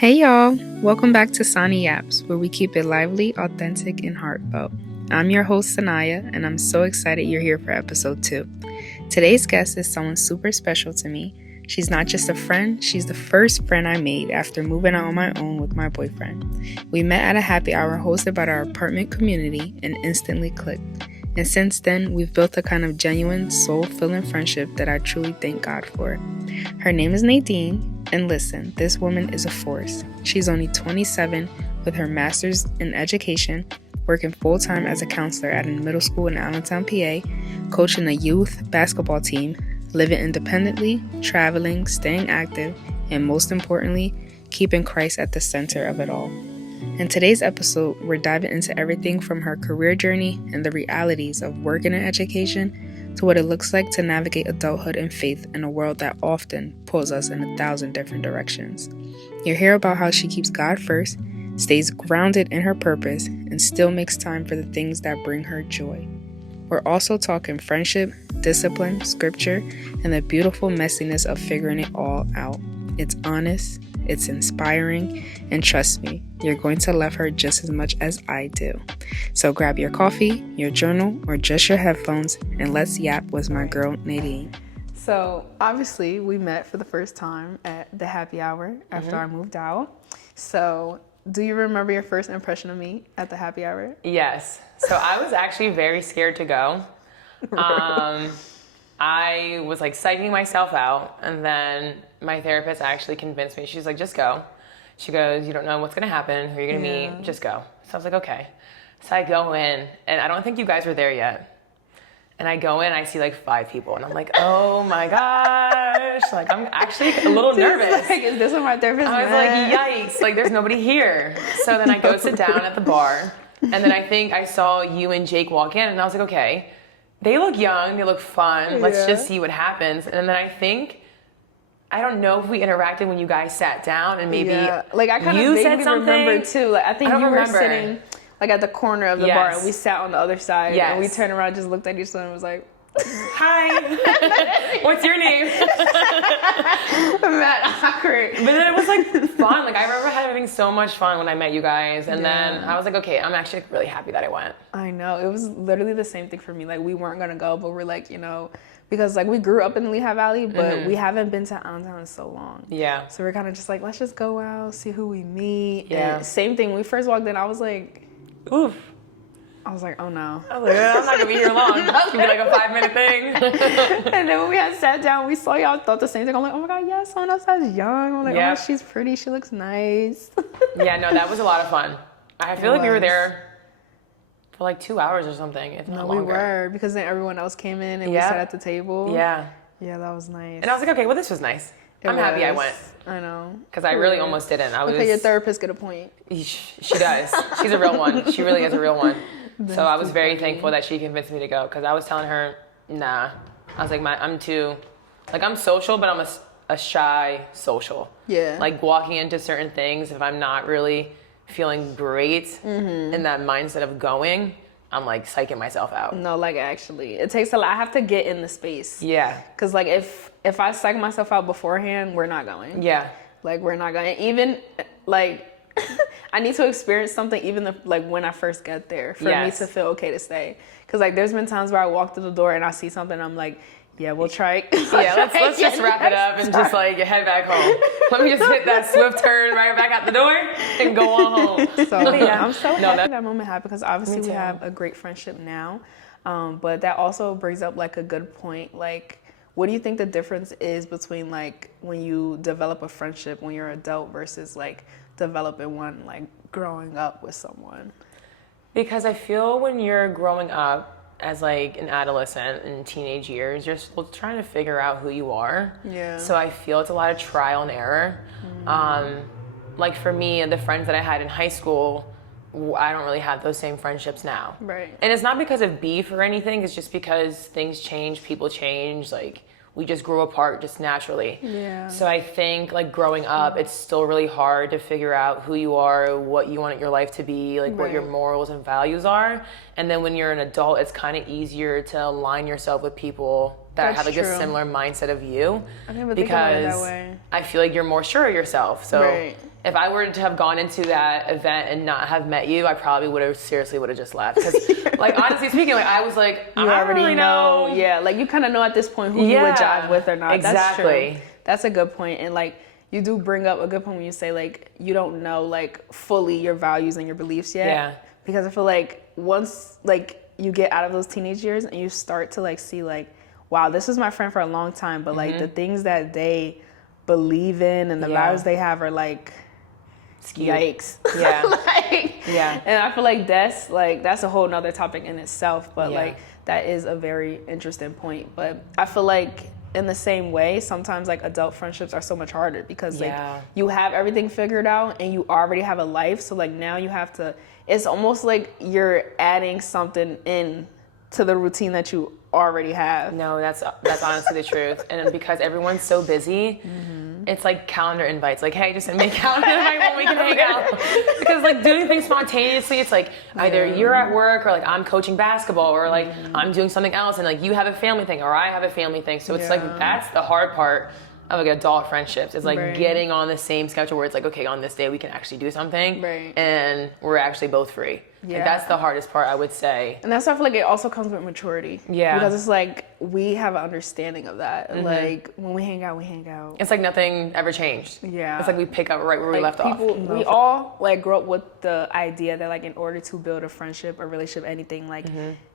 Hey y'all, welcome back to Sani Yaps, where we keep it lively, authentic, and heartfelt. I'm your host, Sanaya, and I'm so excited you're here for episode 2. Today's guest is someone super special to me. She's not just a friend, she's the first friend I made after moving out on my own with my boyfriend. We met at a happy hour hosted by our apartment community and instantly clicked. And since then, we've built a kind of genuine, soul-filling friendship that I truly thank God for. Her name is Nadine, and listen, this woman is a force. She's only 27 with her master's in education, working full-time as a counselor at a middle school in Allentown, PA, coaching a youth basketball team, living independently, traveling, staying active, and most importantly, keeping Christ at the center of it all. In today's episode, we're diving into everything from her career journey and the realities of working in education to what it looks like to navigate adulthood and faith in a world that often pulls us in 1,000 different directions. You'll hear about how she keeps God first, stays grounded in her purpose, and still makes time for the things that bring her joy. We're also talking friendship, discipline, scripture, and the beautiful messiness of figuring it all out. It's honest, it's inspiring, and trust me, you're going to love her just as much as I do. So grab your coffee, your journal, or just your headphones, and let's yap with my girl Nadine. So obviously we met for the first time at the happy hour after I moved out. So do you remember your first impression of me at the happy hour? Yes. So I was actually very scared to go. I was like psyching myself out, and then my therapist actually convinced me. She's like, just go. She goes, you don't know what's going to happen, who you're going to meet, just go. So I was like, okay. So I go in, and I don't think you guys were there yet. And I go in, I see like 5 people, and I'm like, oh my gosh. Like, I'm actually a little nervous. Like, is this what my therapist I was like, yikes, like there's nobody here. So then I go sit down at the bar, and then I think I saw you and Jake walk in, and I was like, okay, they look young, they look fun, let's just see what happens. And then I don't know if we interacted when you guys sat down, and maybe like I kind you of said something. Remember too. Like I think I you were remember. sitting like at the corner of the bar, and we sat on the other side, and we turned around, just looked at each other, and was like, "Hi, what's your name?" Matt, awkward. But then it was like fun. Like I remember having so much fun when I met you guys, and then I was like, okay, I'm actually really happy that I went. I know, it was literally the same thing for me. Like we weren't gonna go, but we're like, because like we grew up in the Lehigh Valley, but we haven't been to Allentown in so long. Yeah. So we're kind of just like, let's just go out, see who we meet. Yeah. And same thing. When we first walked in, I was like, oof. I was like, oh no. I was like, I'm not gonna be here long. It's gonna be like a 5-minute thing. And then when we had sat down, we saw y'all, thought the same thing. I'm like, oh my God, yes, someone else that's young. I'm like, oh, she's pretty, she looks nice. Yeah, no, that was a lot of fun. I feel like we were there for like 2 hours or something, if not longer. We were, because then everyone else came in and we sat at the table. Yeah. Yeah, that was nice. And I was like, okay, well, this was nice. I'm happy I went. I know. Because I really almost didn't. Okay, your therapist get a point. She does. She's a real one. She really is a real one. So I was very thankful that she convinced me to go, because I was telling her, nah. I was like, I'm too, like I'm social, but I'm a shy social. Yeah. Like walking into certain things, if I'm not really feeling great in that mindset of going, I'm like psyching myself out. No, like actually, it takes a lot. I have to get in the space. Yeah. Because like if I psych myself out beforehand, we're not going. Yeah. Like we're not going. Even like I need to experience something even like when I first get there for me to feel okay to stay. Because like there's been times where I walk through the door and I see something and I'm like, yeah, we'll try. Let's just wrap it up and just like head back home. Let me just hit that swift turn right back out the door and go on home. So I'm so happy that moment happened, because obviously we have a great friendship now. But that also brings up like a good point. Like, what do you think the difference is between like when you develop a friendship when you're an adult versus like developing one like growing up with someone? Because I feel when you're growing up as like an adolescent in teenage years, you're still trying to figure out who you are. Yeah. So I feel it's a lot of trial and error. Like for me, the friends that I had in high school, I don't really have those same friendships now. Right. And it's not because of beef or anything. It's just because things change, people change. Like we just grew apart just naturally. Yeah. So I think like growing up, it's still really hard to figure out who you are, what you want your life to be, like what your morals and values are. And then when you're an adult, it's kind of easier to align yourself with people that have like a similar mindset of you. I never think about it that way. I feel like you're more sure of yourself. So if I were to have gone into that event and not have met you, I probably would have just left. Because, like, honestly speaking, like, I was like, You I don't already really know. Yeah, like, you kind of know at this point who you would jive with or not. Exactly. That's true. That's a good point. And, like, you do bring up a good point when you say, like, you don't know, like, fully your values and your beliefs yet. Yeah. Because I feel like once, like, you get out of those teenage years and you start to, like, see, like, wow, this was my friend for a long time, but, like, the things that they believe in and the values they have are, like, yikes. Yeah. Like, and I feel like that's a whole nother topic in itself, but like that is a very interesting point. But I feel like in the same way, sometimes like adult friendships are so much harder because like you have everything figured out and you already have a life. So like now you have to, it's almost like you're adding something in to the routine that you already have. No, that's honestly the truth. And because everyone's so busy, it's like calendar invites. Like, hey, just send me a calendar invite when we can hang out. Because like doing things spontaneously, it's like either you're at work or like I'm coaching basketball or like I'm doing something else and like you have a family thing or I have a family thing. So it's like that's the hard part of like adult friendships. It's like getting on the same schedule where it's like, okay, on this day we can actually do something and we're actually both free. Like that's the hardest part, I would say. And that's why I feel like it also comes with maturity. Yeah. Because it's like we have an understanding of that. Like when we hang out, we hang out. It's like nothing ever changed. Yeah. It's like we pick up right where we left off. We all like grew up with the idea that like in order to build a friendship, a relationship, anything, like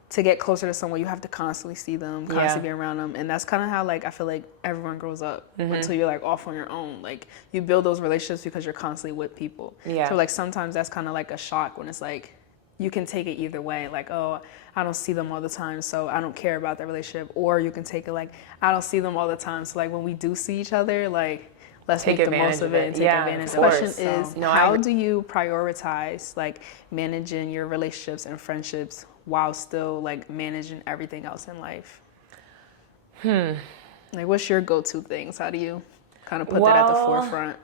to get closer to someone, you have to constantly see them, constantly be around them. And that's kind of how like I feel like everyone grows up until you're like off on your own. Like you build those relationships because you're constantly with people. Yeah. So like sometimes that's kind of like a shock when it's like, you can take it either way, like, oh, I don't see them all the time, so I don't care about that relationship. Or you can take it like, I don't see them all the time, so like when we do see each other, like, let's make the most of it and take advantage. The question is, how do you prioritize like managing your relationships and friendships while still like managing everything else in life? Like, what's your go-to things? How do you kind of put that at the forefront?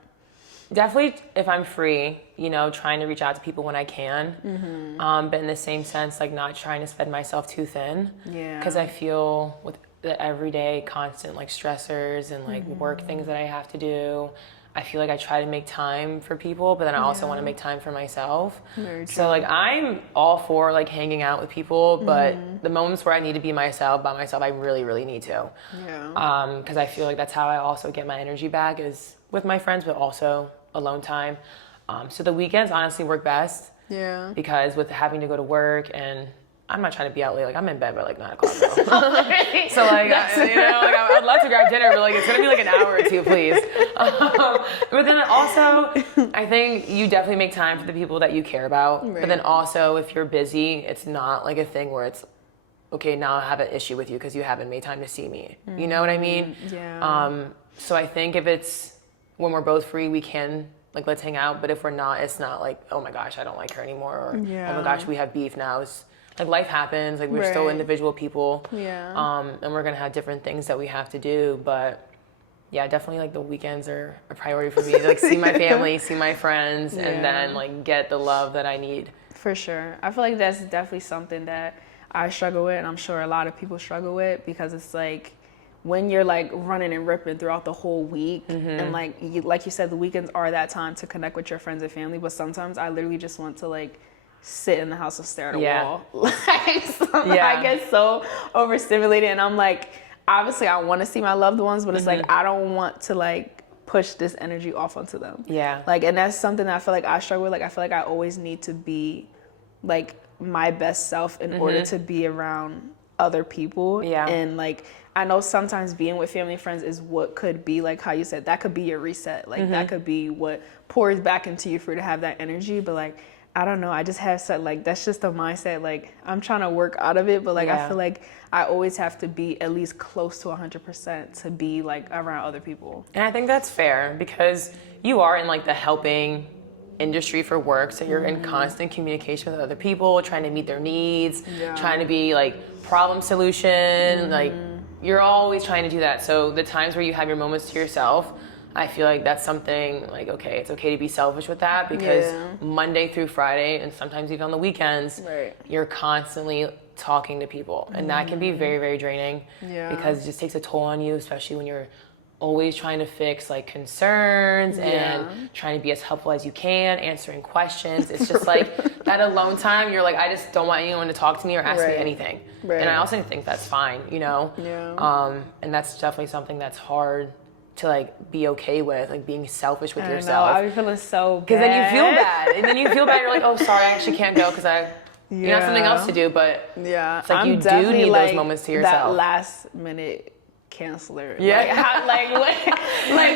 Definitely, if I'm free, you know, trying to reach out to people when I can. But in the same sense, like not trying to spread myself too thin. Yeah. Because I feel with the everyday constant like stressors and like work things that I have to do, I feel like I try to make time for people, but then I also want to make time for myself. Very true. So like I'm all for like hanging out with people, but the moments where I need to be myself by myself, I really, really need to. Yeah. Because I feel like that's how I also get my energy back is with my friends, but also alone time. So the weekends honestly work best. Yeah. Because with having to go to work and I'm not trying to be out late. Like I'm in bed by like 9 o'clock. So like, I'd love to grab dinner, but like it's gonna be like an hour or two, please. But then also, I think you definitely make time for the people that you care about. Right. But then also, if you're busy, it's not like a thing where it's okay. Now I have an issue with you because you haven't made time to see me. You know what I mean? Yeah. So I think if it's when we're both free, we can like let's hang out. But if we're not, it's not like oh my gosh, I don't like her anymore, or oh my gosh, we have beef now. It's like life happens. Like we're still individual people. Yeah. And we're gonna have different things that we have to do. But yeah, definitely like the weekends are a priority for me. To, like see my family, see my friends, and then like get the love that I need. For sure. I feel like that's definitely something that I struggle with, and I'm sure a lot of people struggle with because it's like when you're like running and ripping throughout the whole week and like you said, the weekends are that time to connect with your friends and family, but sometimes I literally just want to like sit in the house and stare at a wall. Like I get so overstimulated and I'm like, obviously I want to see my loved ones, but it's like I don't want to like push this energy off onto them. Yeah. Like, and that's something that I feel like I struggle with. Like I feel like I always need to be like my best self in order to be around other people. Yeah. And like I know sometimes being with family and friends is what could be like how you said, that could be your reset. Like that could be what pours back into you for you to have that energy. But like I don't know, I just have said like that's just a mindset. Like I'm trying to work out of it, but like I feel like I always have to be at least close to 100% to be like around other people. And I think that's fair because you are in like the helping industry for work, so you're in constant communication with other people, trying to meet their needs, trying to be like problem solution, like you're always trying to do that. So the times where you have your moments to yourself, I feel like that's something like, okay, it's okay to be selfish with that because Monday through Friday and sometimes even on the weekends, you're constantly talking to people and that can be very, very draining because it just takes a toll on you, especially when you're always trying to fix like concerns and trying to be as helpful as you can, answering questions. It's just like that alone time. You're like, I just don't want anyone to talk to me or ask me anything. And I also think that's fine, you know? And that's definitely something that's hard to like be okay with, like being selfish with yourself. I was feeling so bad. Because then you feel bad. And then you feel bad. You're like, oh, sorry, I actually can't go because you have something else to do. But it's like you do need those moments to yourself. That last minute canceler. Yeah. Like, how, like what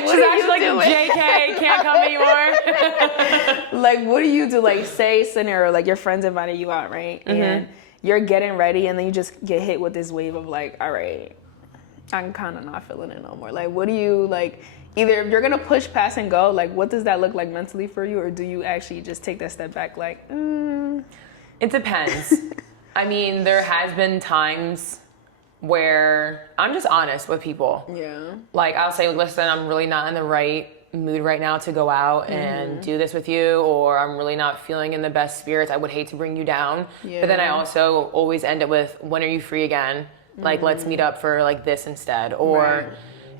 She's are actually you like, doing? JK, can't come anymore. Like, what do you do? Like, say scenario, like your friends invited you out, right? And you're getting ready and then you just get hit with this wave of like, all right, I'm kind of not feeling it no more. Like, what do you, like, either if you're going to push past and go, like, what does that look like mentally for you? Or do you actually just take that step back like, It depends. I mean, there has been times where I'm just honest with people. Yeah. Like, I'll say, listen, I'm really not in the right mood right now to go out and do this with you, or I'm really not feeling in the best spirits. I would hate to bring you down. Yeah. But then I also always end it with, when are you free again? Like, let's meet up for like this instead. Or,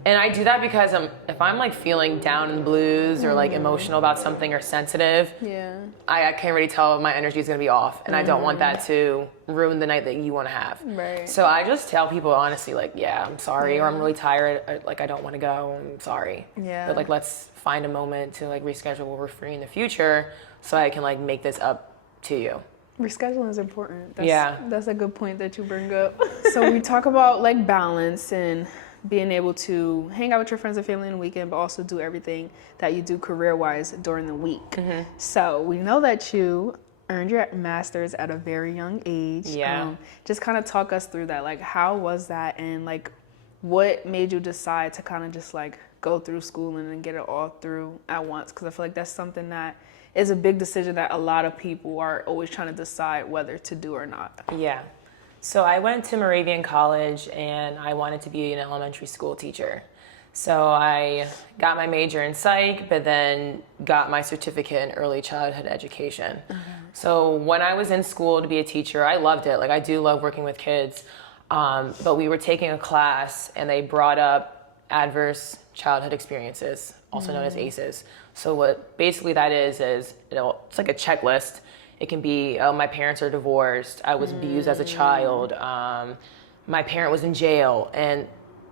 and I do that because if I'm like feeling down in the blues or like emotional about something or sensitive, I can already tell my energy is going to be off, and I don't want that to ruin the night that you want to have. So I just tell people honestly, like, yeah, I'm sorry, or I'm really tired, like I don't want to go, I'm sorry. But like, let's find a moment to like reschedule where we're free in the future so I can like make this up to you. Rescheduling is important. That's a good point that you bring up. So we talk about like balance and being able to hang out with your friends and family on the weekend, but also do everything that you do career-wise during the week. So we know that you earned your master's at a very young age. Just kind of talk us through that. Like, how was that? And like, what made you decide to kind of just like go through schooling and get it all through at once? Because I feel like that's something that is a big decision that a lot of people are always trying to decide whether to do or not. So I went to Moravian College and I wanted to be an elementary school teacher. So I got my major in psych, but then got my certificate in early childhood education. So when I was in school to be a teacher, I loved it. Like, I do love working with kids. But we were taking a class and they brought up adverse childhood experiences, also known as ACEs. So what basically that is it's like a checklist. It can be, oh, my parents are divorced, I was abused as a child, my parent was in jail, and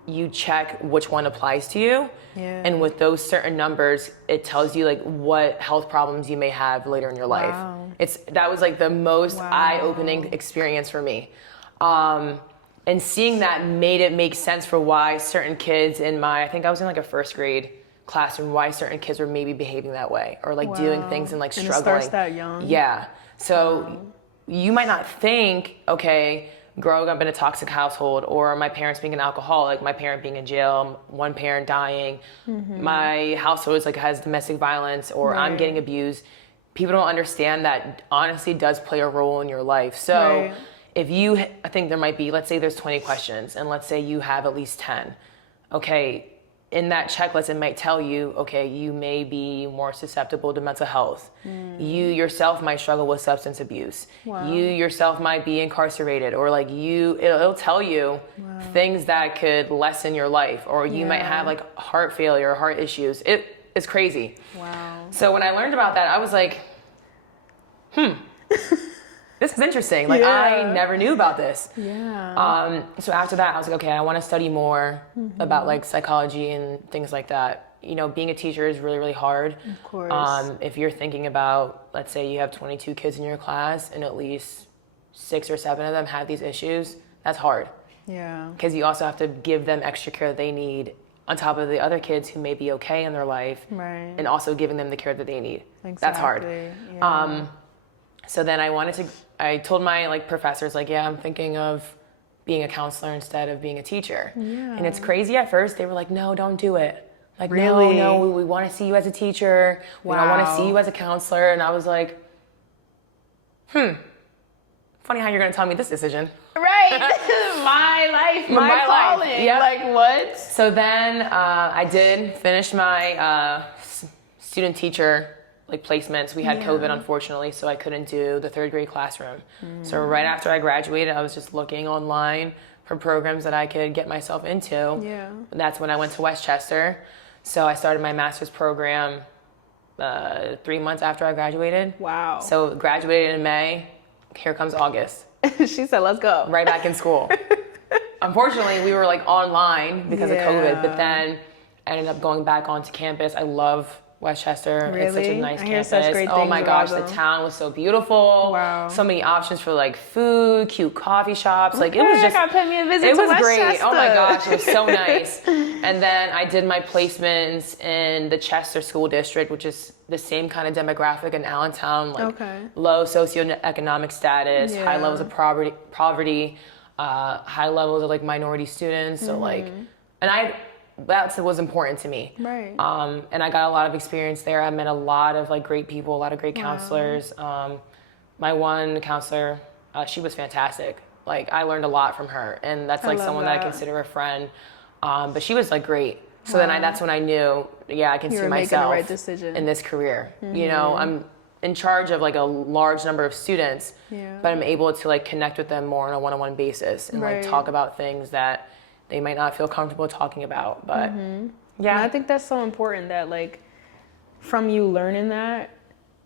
you check which one applies to you. And with those certain numbers, it tells you like what health problems you may have later in your life. That was like the most eye-opening experience for me. And seeing that made it make sense for why certain kids I think I was in like a first grade classroom, why certain kids were maybe behaving that way or like doing things and like struggling. And it starts that young. So you might not think, okay, growing up in a toxic household, or my parents being an alcoholic, my parent being in jail, one parent dying, my household is like has domestic violence, or I'm getting abused. People don't understand that honesty does play a role in your life. So if I think there might be, let's say there's 20 questions, and let's say you have at least 10. Okay, in that checklist, it might tell you, okay, you may be more susceptible to mental health. You yourself might struggle with substance abuse. You yourself might be incarcerated, or like it'll tell you things that could lessen your life, or you might have like heart failure or heart issues. It's crazy. So when I learned about that, I was like, this is interesting. Like, I never knew about this. So after that, I was like, okay, I want to study more about like psychology and things like that. You know, being a teacher is really, really hard. Of course. If you're thinking about, let's say you have 22 kids in your class and at least 6 or 7 of them have these issues, that's hard. Because you also have to give them extra care that they need on top of the other kids who may be okay in their life, and also giving them the care that they need. That's hard. So then I told my like professors, like, I'm thinking of being a counselor instead of being a teacher. And it's crazy at first. They were like, no, don't do it. Like, really? No, we want to see you as a teacher. We don't want to see you as a counselor. And I was like, funny how you're going to tell me this decision. My life, my calling. Like, what? So then I did finish my student teacher like placements. We had COVID, unfortunately, so I couldn't do the 3rd grade classroom. So right after I graduated, I was just looking online for programs that I could get myself into. Yeah. That's when I went to Westchester. So I started my master's program 3 months after I graduated. Wow. So graduated in May. Here comes August. She said, let's go. Right back in school. Unfortunately, we were like online because of COVID, but then I ended up going back onto campus. I love Westchester. Really? It's such a nice I hear campus. such great Oh my things gosh, about the them. town was so beautiful. Wow. So many options for like food, cute coffee shops. Like it Okay, was just, I gotta pay me a visit it to was great. Westchester. Oh my gosh, it was so nice. And then I did my placements in the Chester School District, which is the same kind of demographic in Allentown, like low socioeconomic status, high levels of poverty, high levels of like minority students. So like, and that was important to me. Right. And I got a lot of experience there. I met a lot of like great people, a lot of great counselors. My one counselor, she was fantastic. Like I learned a lot from her, and that's like someone that I consider a friend. But she was like great. So then that's when I knew, I can see myself right decision. in this career. You know, I'm in charge of like a large number of students, but I'm able to like connect with them more on a one-on-one basis and like talk about things that they might not feel comfortable talking about. But And I think that's so important that like from you learning that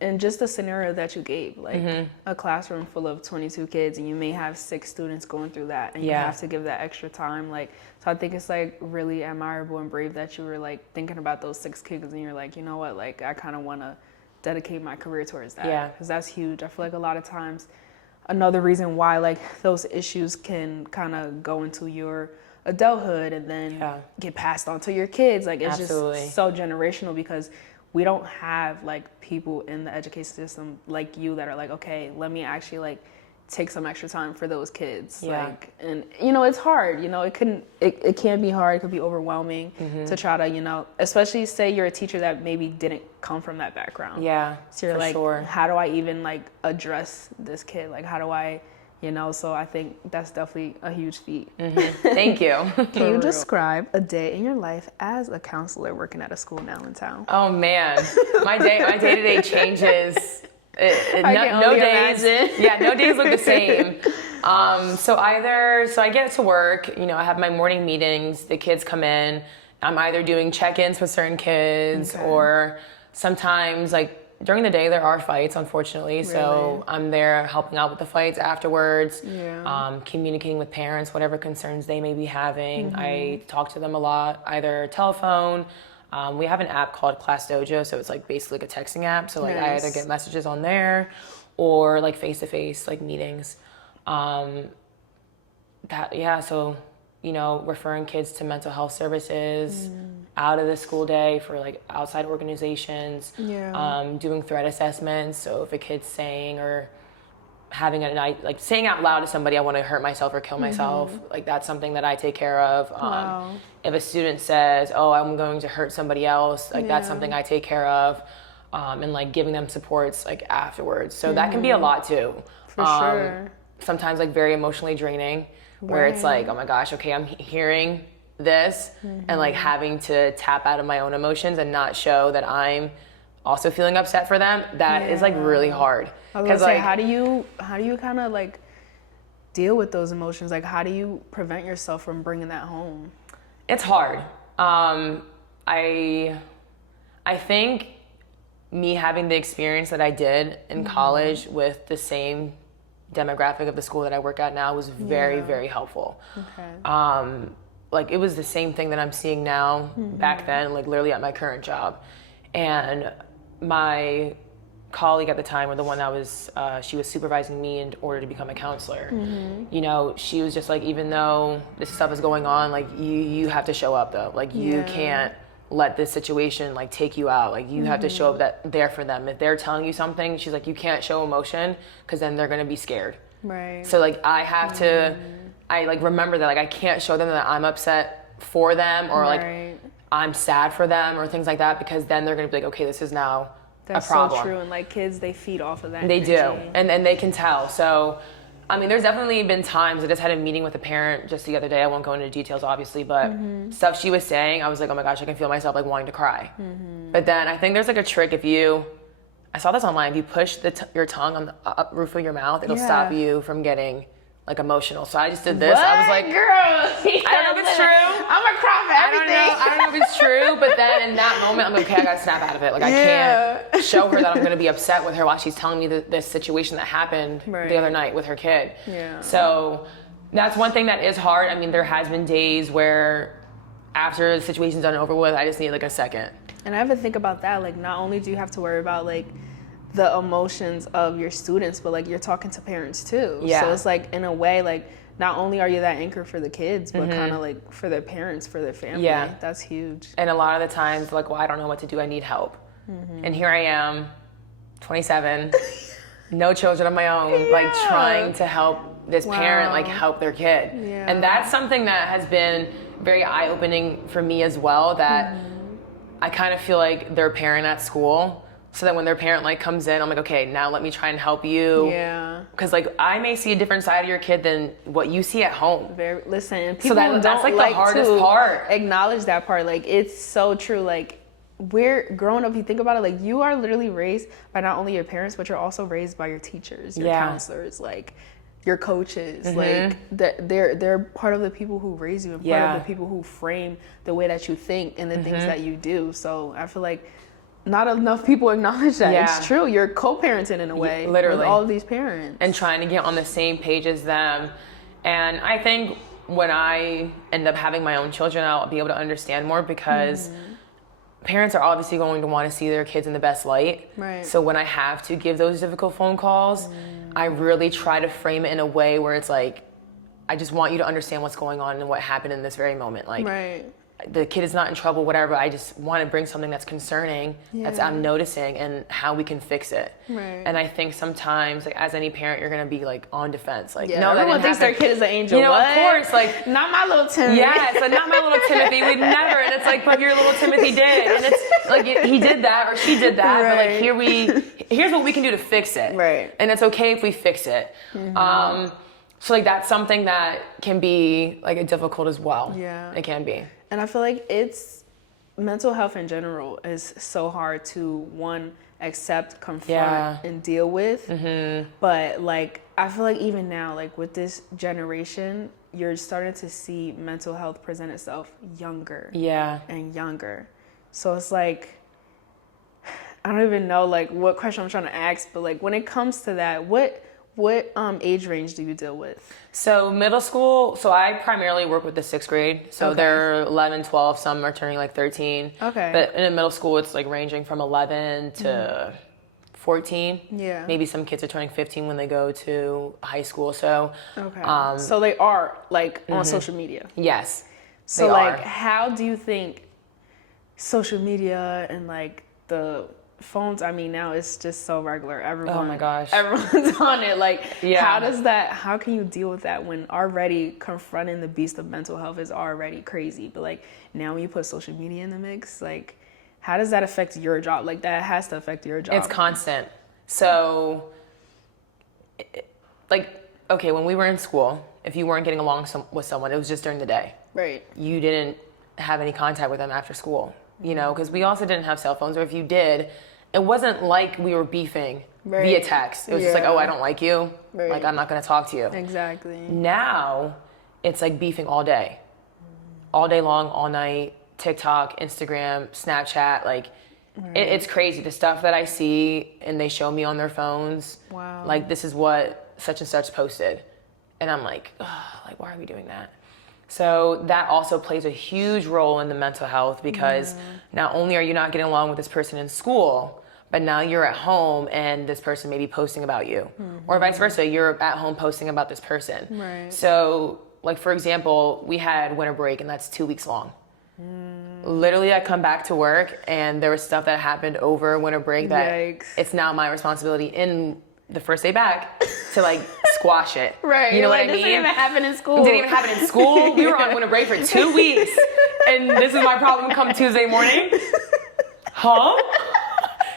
and just the scenario that you gave, like a classroom full of 22 kids and you may have 6 students going through that and you have to give that extra time. Like, so I think it's like really admirable and brave that you were like thinking about those 6 kids and you're like, you know what, like I kind of want to dedicate my career towards that. Yeah. Because that's huge. I feel like a lot of times another reason why like those issues can kind of go into your adulthood and then get passed on to your kids. Like it's just so generational because we don't have like people in the education system like you that are like, okay, let me actually like take some extra time for those kids. Like, and you know, it's hard, you know, it can be hard. It could be overwhelming to try to, you know, especially say you're a teacher that maybe didn't come from that background. So you're like, how do I even like address this kid? Like, how do I, you know, so I think that's definitely a huge feat. Thank you. Can you describe a day in your life as a counselor working at a school in Allentown? Oh man, my day-to-day changes. No days. No days look the same. So I get to work. You know, I have my morning meetings. The kids come in. I'm either doing check-ins with certain kids, or sometimes like during the day there are fights, unfortunately. So I'm there helping out with the fights afterwards. Communicating with parents, whatever concerns they may be having. I talk to them a lot, either telephone. We have an app called Class Dojo, so it's like basically like a texting app. So like I either get messages on there or like face-to-face like meetings. So you know, referring kids to mental health services out of the school day for like outside organizations. Doing threat assessments. So if a kid's saying or having a night, like saying out loud to somebody, I want to hurt myself or kill myself, like that's something that I take care of. If a student says, oh, I'm going to hurt somebody else, like that's something I take care of. And like giving them supports like afterwards. So that can be a lot too. For sure. Sometimes like very emotionally draining where it's like, oh my gosh, okay, I'm hearing this and like having to tap out of my own emotions and not show that I'm also feeling upset for them. That is like really hard. Because like, how do you kind of like deal with those emotions? Like, how do you prevent yourself from bringing that home? It's hard. I think me having the experience that I did in college with the same demographic of the school that I work at now was very, very helpful. Like it was the same thing that I'm seeing now back then, like literally at my current job. And my colleague at the time, or the one that was, she was supervising me in order to become a counselor. You know, she was just like, even though this stuff is going on, like you have to show up though. Like you can't let this situation like take you out. Like you have to show up there for them. If they're telling you something, she's like, you can't show emotion because then they're gonna be scared. So like I have to, I like remember that like I can't show them that I'm upset for them or like I'm sad for them or things like that, because then they're gonna be like, okay, this is now a problem. That's so true, and like kids, they feed off of that. They do, and they can tell. So I mean, there's definitely been times, I just had a meeting with a parent just the other day, I won't go into details obviously, but stuff she was saying, I was like, oh my gosh, I can feel myself like wanting to cry. But then I think there's like a trick, I saw this online, if you push your tongue on the roof of your mouth, it'll stop you from getting like emotional. So I just did this. I was like, girl, I don't know if it's true. I'm gonna cry for everything. I don't know if it's true, but then in that moment, I'm like, okay, I gotta snap out of it. Like, I can't show her that I'm gonna be upset with her while she's telling me this situation that happened the other night with her kid. Yeah. So that's one thing that is hard. I mean, there has been days where after the situation's done and over with, I just need like a second. And I have to think about that. Like, not only do you have to worry about like the emotions of your students, but like you're talking to parents too. Yeah. So it's like, in a way, like, not only are you that anchor for the kids, but kind of like for their parents, for their family. Yeah. That's huge. And a lot of the times, like, well, I don't know what to do. I need help. And here I am, 27, no children of my own, like trying to help this parent, like help their kid. Yeah. And that's something that has been very eye-opening for me as well, that I kind of feel like their parent at school. So that when their parent like comes in, I'm like, okay, now let me try and help you. Yeah. Because like I may see a different side of your kid than what you see at home. Listen, people that's don't like like the hardest to part. acknowledge that part. Like, it's so true. Like, we're growing up, you think about it, like, you are literally raised by not only your parents, but you're also raised by your teachers, your counselors, like your coaches. Like, they're part of the people who raise you and part of the people who frame the way that you think and the things that you do. So I feel like not enough people acknowledge that. It's true. You're co-parenting in a way, literally, with all of these parents. And trying to get on the same page as them. And I think when I end up having my own children, I'll be able to understand more, because parents are obviously going to want to see their kids in the best light. Right. So when I have to give those difficult phone calls, I really try to frame it in a way where it's like, I just want you to understand what's going on and what happened in this very moment. Like, the kid is not in trouble, whatever. I just want to bring something that's concerning, that's I'm noticing, and how we can fix it. Right. And I think sometimes, like, as any parent, you're gonna be like on defense, like, no, everyone thinks their kid is an angel. You know, of course, like, not my little Timothy. Yeah, it's like, not my little Timothy. We'd never. And it's like, but your little Timothy did, and it's like he did that or she did that. But like, here's what we can do to fix it. Right. And it's okay if we fix it. So like that's something that can be like difficult as well. Yeah. It can be. And I feel like mental health in general is so hard to, one, accept, confront, and deal with. But like, I feel like even now, like with this generation, you're starting to see mental health present itself younger and younger. So it's like, I don't even know like what question I'm trying to ask, but like when it comes to that, what age range do you deal with? So middle school, so I primarily work with the 6th grade. So they're 11, 12, some are turning like 13. Okay. But in middle school, it's like ranging from 11 to 14. Yeah. Maybe some kids are turning 15 when they go to high school. So so they are like on social media. Yes. So like, how do you think social media and like the phones, I mean, now it's just so regular. Oh my gosh. Everyone's on it. Like, how can you deal with that when already confronting the beast of mental health is already crazy? But like, now when you put social media in the mix, like, how does that affect your job? Like, that has to affect your job. It's constant. So, like, okay, when we were in school, if you weren't getting along with someone, it was just during the day. Right. You didn't have any contact with them after school, you know, because we also didn't have cell phones, or if you did, it wasn't like we were beefing via text. It was just like, oh, I don't like you. Like, I'm not going to talk to you. Exactly. Now, it's like beefing all day. All day long, all night. TikTok, Instagram, Snapchat. Like, it's crazy. The stuff that I see and they show me on their phones. Wow. Like, this is what such and such posted. And I'm like, like, why are we doing that? So that also plays a huge role in the mental health, because not only are you not getting along with this person in school, but now you're at home and this person may be posting about you. Or vice versa, you're at home posting about this person. Right. So, like, for example, we had winter break, and that's 2 weeks long. Literally, I come back to work and there was stuff that happened over winter break that it's now my responsibility in the first day back to like squash it. Right. You know what I mean? This didn't even happen in school. It didn't even happen in school. We were on winter break for 2 weeks. And this is my problem come Tuesday morning. Huh?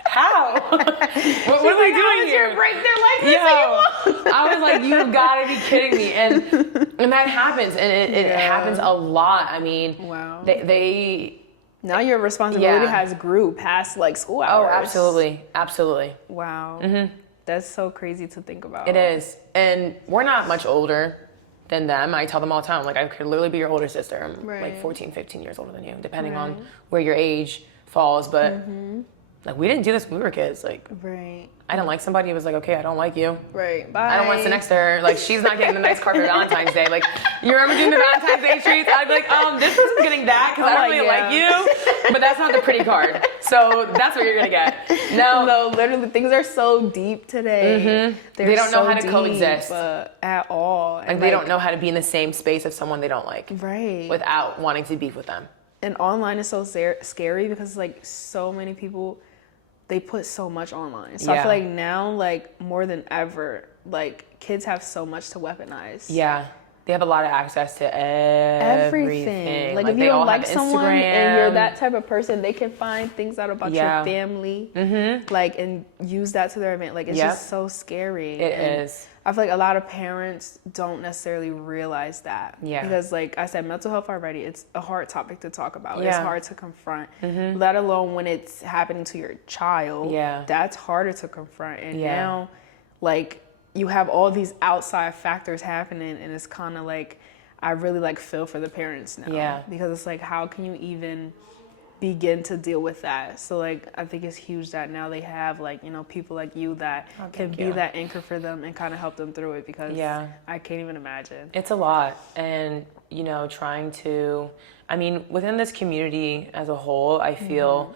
How? what are we doing here? Break their life anymore. I was like, you've got to be kidding me. And that happens. And it happens a lot. I mean, they now your responsibility has grew past like school hours. Oh, absolutely. Absolutely. Wow. That's so crazy to think about. It is. And we're not much older than them. I tell them all the time, like, I could literally be your older sister. I'm like 14, 15 years older than you, depending on where your age falls. But like, we didn't do this when we were kids. Like, I didn't like somebody, it was like, okay, I don't like you. Bye. I don't want to sit next to her. Like, she's not getting the nice card for Valentine's Day. Like, you remember doing the Valentine's Day treats? I'd be like, this person's getting that because I don't really like you. But that's not the pretty card. So that's what you're going to get. No, literally, things are so deep today. They don't know how to coexist. At all. And like, they don't know how to be in the same space of someone they don't like. Without wanting to beef with them. And online is so scary because, like, so many people, they put so much online. So I feel like now, like, more than ever, like, kids have so much to weaponize. Yeah. They have a lot of access to everything. Like if you don't like someone and you're that type of person, they can find things out about your family, like, and use that to their advantage. Like, it's just so scary. It is. I feel like a lot of parents don't necessarily realize that. Yeah. Because, like I said, mental health already, it's a hard topic to talk about. It's hard to confront, let alone when it's happening to your child. Yeah. That's harder to confront. And now, like, you have all these outside factors happening, and it's kind of like, I really, like, feel for the parents now. Yeah. Because it's like, how can you even begin to deal with that? So, like, I think it's huge that now they have, like, you know, people like you that can be that anchor for them and kind of help them through it, because I can't even imagine. It's a lot. And, you know, trying to, I mean, within this community as a whole, I feel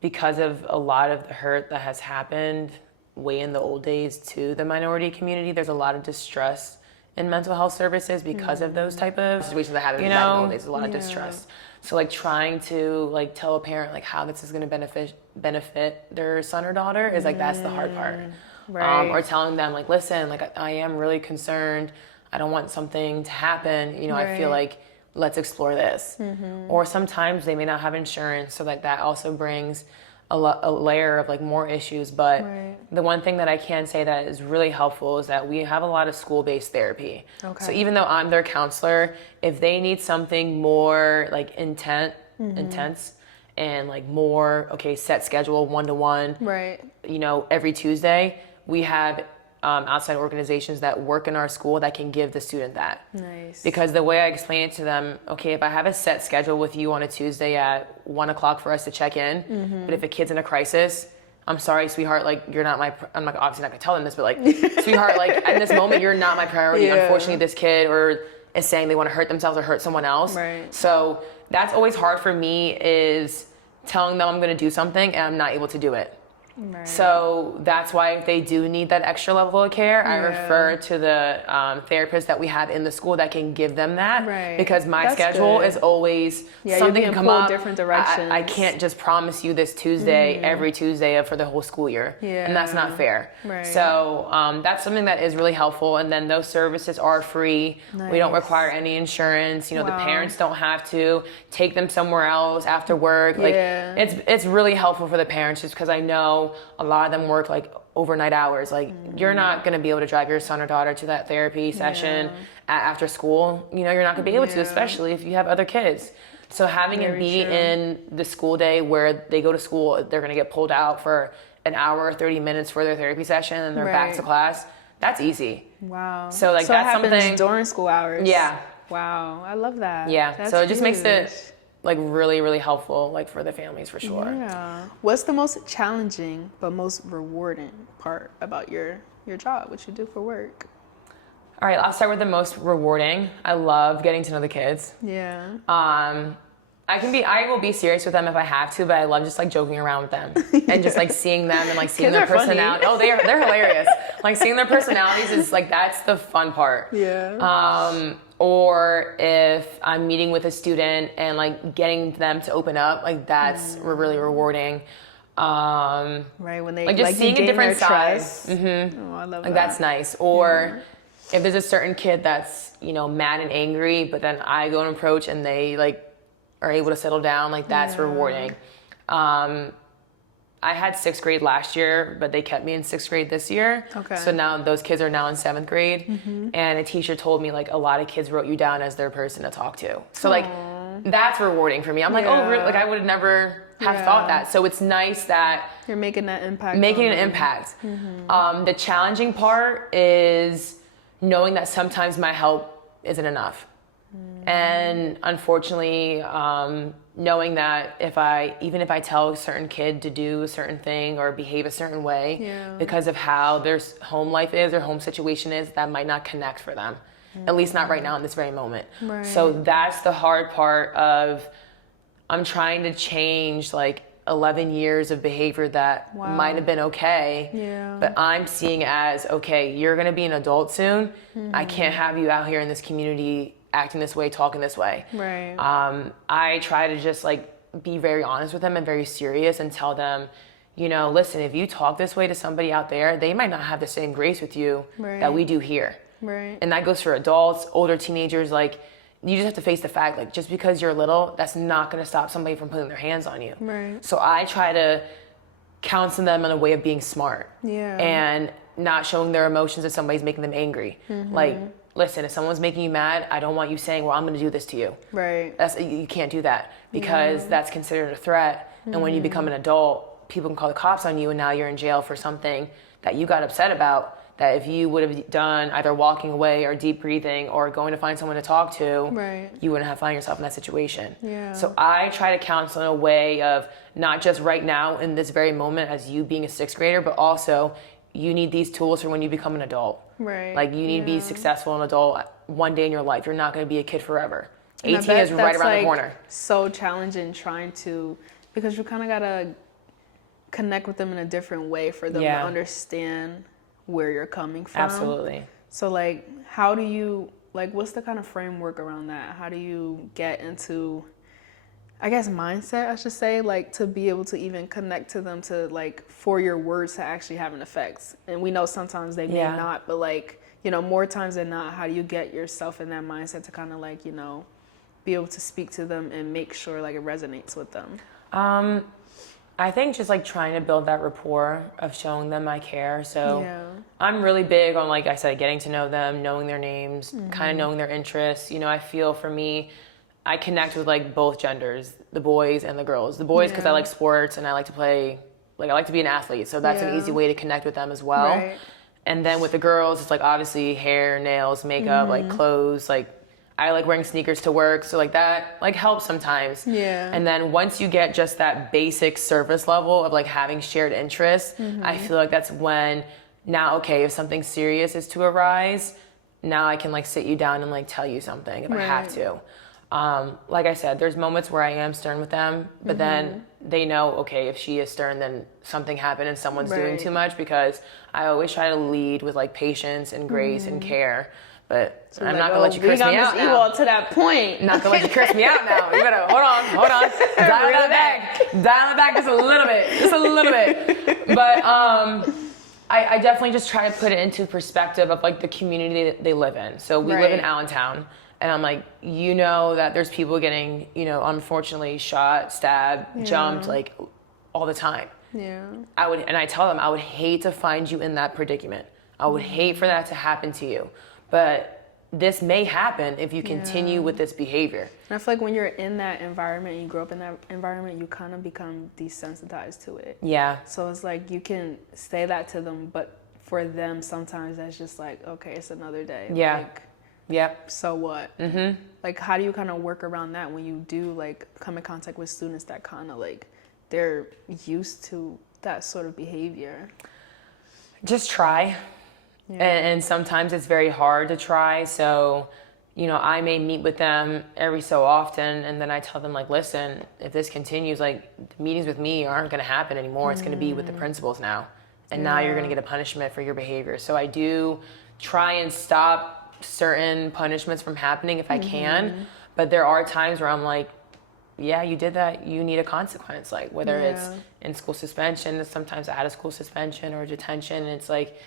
because of a lot of the hurt that has happened way in the old days to the minority community, there's a lot of distrust in mental health services because of those type of situations that happen back in the old days. A lot of distrust. So, like, trying to, like, tell a parent, like, how this is going to benefit their son or daughter is, like, that's the hard part. Or telling them, like, listen, like, I am really concerned. I don't want something to happen. You know, I feel like, let's explore this. Or sometimes they may not have insurance, so, like, that also brings a layer of, like, more issues. But the one thing that I can say that is really helpful is that we have a lot of school-based therapy. So even though I'm their counselor, if they need something more, like, intense and, like, more, set schedule, one-to-one, you know, every Tuesday, we have outside organizations that work in our school that can give the student that. Because the way I explain it to them, okay, if I have a set schedule with you on a Tuesday at 1 o'clock for us to check in, but if a kid's in a crisis, I'm sorry, sweetheart, like, you're not my, I'm like, obviously not gonna tell them this, but, like, sweetheart, like, in this moment, you're not my priority. Unfortunately, this kid is saying they want to hurt themselves or hurt someone else. So that's always hard for me, is telling them I'm gonna do something and I'm not able to do it. So that's why if they do need that extra level of care, I refer to the therapists that we have in the school that can give them that. Because my schedule is always something can come up. Different directions. I can't just promise you this Tuesday, every Tuesday for the whole school year. And that's not fair. So that's something that is really helpful. And then those services are free. We don't require any insurance. You know, the parents don't have to take them somewhere else after work. Like, it's really helpful for the parents, just because I know a lot of them work, like, overnight hours. Like, you're not going to be able to drive your son or daughter to that therapy session after school. You know, you're not going to be able to, especially if you have other kids. So having it be in the school day where they go to school, they're going to get pulled out for an hour or 30 minutes for their therapy session, and they're back to class. That's easy. So, like, so that's it happens something during school hours. Wow, I love that. That's so it just makes it, like, really, really helpful, like, for the families, for sure. What's the most challenging but most rewarding part about your job, what you do for work? All right, I'll start with the most rewarding. I love getting to know the kids. I will be serious with them if I have to, but I love just, like, joking around with them and just, like, seeing them and, like, seeing their personality. Oh, they're hilarious. Like, seeing their personalities is, like, that's the fun part. Or if I'm meeting with a student and, like, getting them to open up, like, that's really rewarding. When they, like, just seeing a different side. Oh, I love that. That's nice. Or if there's a certain kid that's, you know, mad and angry, but then I go and approach and they, like, are able to settle down, like, that's rewarding. I had 6th grade last year, but they kept me in 6th grade this year. So now those kids are now in 7th grade. And a teacher told me, like, a lot of kids wrote you down as their person to talk to. So, like, that's rewarding for me. I'm like, oh, really? Like I would never have thought that. So it's nice that you're making that impact. The challenging part is knowing that sometimes my help isn't enough. And unfortunately, knowing that even if I tell a certain kid to do a certain thing or behave a certain way, because of how their home life is, their home situation is, that might not connect for them. At least not right now in this very moment. Right. So that's the hard part of, I'm trying to change like 11 years of behavior that might have been okay, but I'm seeing as, okay, you're gonna be an adult soon. I can't have you out here in this community acting this way, talking this way. Right. I try to just like be very honest with them and very serious and tell them, you know, listen, if you talk this way to somebody out there, they might not have the same grace with you that we do here. Right. And that goes for adults, older teenagers. Like, you just have to face the fact, like, just because you're little, that's not going to stop somebody from putting their hands on you. Right. So I try to counsel them in a way of being smart. And not showing their emotions if somebody's making them angry. Like, listen, if someone's making you mad, I don't want you saying, well, I'm going to do this to you. Right. You can't do that, because that's considered a threat. And when you become an adult, people can call the cops on you, and now you're in jail for something that you got upset about, that if you would have done either walking away or deep breathing or going to find someone to talk to, you wouldn't have found yourself in that situation. So I try to counsel in a way of not just right now in this very moment as you being a 6th grader, but also you need these tools for when you become an adult. Like, you need to be successful an adult one day in your life. You're not going to be a kid forever. 18 is right around the corner. So challenging trying to, because you kind of got to connect with them in a different way for them to understand where you're coming from. Absolutely. So like, how do you, like, what's the kind of framework around that? How do you get into, I guess, mindset, I should say, like, to be able to even connect to them, to like, for your words to actually have an effect? And we know sometimes they may not, but like, you know, more times than not, how do you get yourself in that mindset to kind of like, you know, be able to speak to them and make sure like it resonates with them? I think just like trying to build that rapport of showing them I care. So I'm really big on, like I said, getting to know them, knowing their names, kind of knowing their interests. You know, I feel for me, I connect with like both genders, the boys and the girls. The boys because I like sports and I like to play, like I like to be an athlete. So that's an easy way to connect with them as well. And then with the girls, it's like obviously hair, nails, makeup, like clothes, like I like wearing sneakers to work, so like that like helps sometimes. And then once you get just that basic surface level of like having shared interests, I feel like that's when now, okay, if something serious is to arise, now I can like sit you down and like tell you something if I have to. Like I said, there's moments where I am stern with them, but then they know, okay, if she is stern, then something happened and someone's doing too much, because I always try to lead with like patience and grace and care. But so I'm not gonna let you curse me out now. To that point. Not gonna let you curse me out now. You better hold on. Dial it back just a little bit. But I definitely just try to put it into perspective of like the community that they live in. So we live in Allentown, and I'm like, you know that there's people getting, you know, unfortunately shot, stabbed, jumped, like all the time. And I tell them I would hate to find you in that predicament. I would hate for that to happen to you. But this may happen if you continue with this behavior. And I feel like when you're in that environment, you grow up in that environment, you kind of become desensitized to it. So it's like you can say that to them, but for them, sometimes that's just like, okay, it's another day. Like, so what? Like, how do you kind of work around that when you do like come in contact with students that kind of like, they're used to that sort of behavior? Just try. And sometimes it's very hard to try. So, you know, I may meet with them every so often, and then I tell them like, listen, if this continues, like the meetings with me aren't going to happen anymore. It's going to be with the principals now. And now you're going to get a punishment for your behavior. So I do try and stop certain punishments from happening if I can. But there are times where I'm like, yeah, you did that, you need a consequence. Like whether it's in school suspension, sometimes I had a school suspension or detention. And it's like,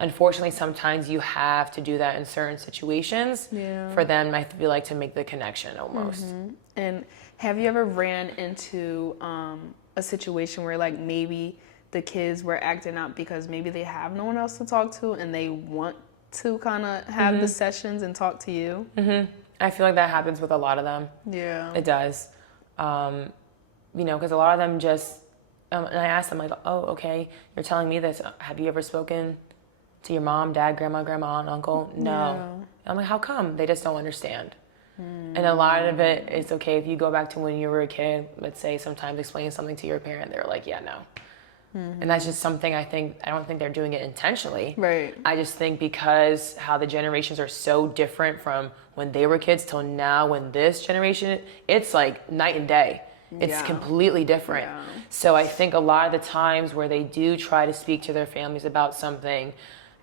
unfortunately, sometimes you have to do that in certain situations for them, I feel like, to make the connection almost. And have you ever ran into a situation where like maybe the kids were acting out because maybe they have no one else to talk to and they want to kind of have the sessions and talk to you? I feel like that happens with a lot of them. Yeah. It does. Because a lot of them just, and I asked them, like, oh, okay, you're telling me this. Have you ever spoken to your mom, dad, grandma, aunt, uncle? No. Yeah. I'm like, how come? They just don't understand. And a lot of it is okay if you go back to when you were a kid, let's say sometimes explaining something to your parent, they're like, yeah, no. And that's just something I don't think they're doing it intentionally. Right. I just think because how the generations are so different from when they were kids till now, when this generation, it's like night and day. It's completely different. Yeah. So I think a lot of the times where they do try to speak to their families about something,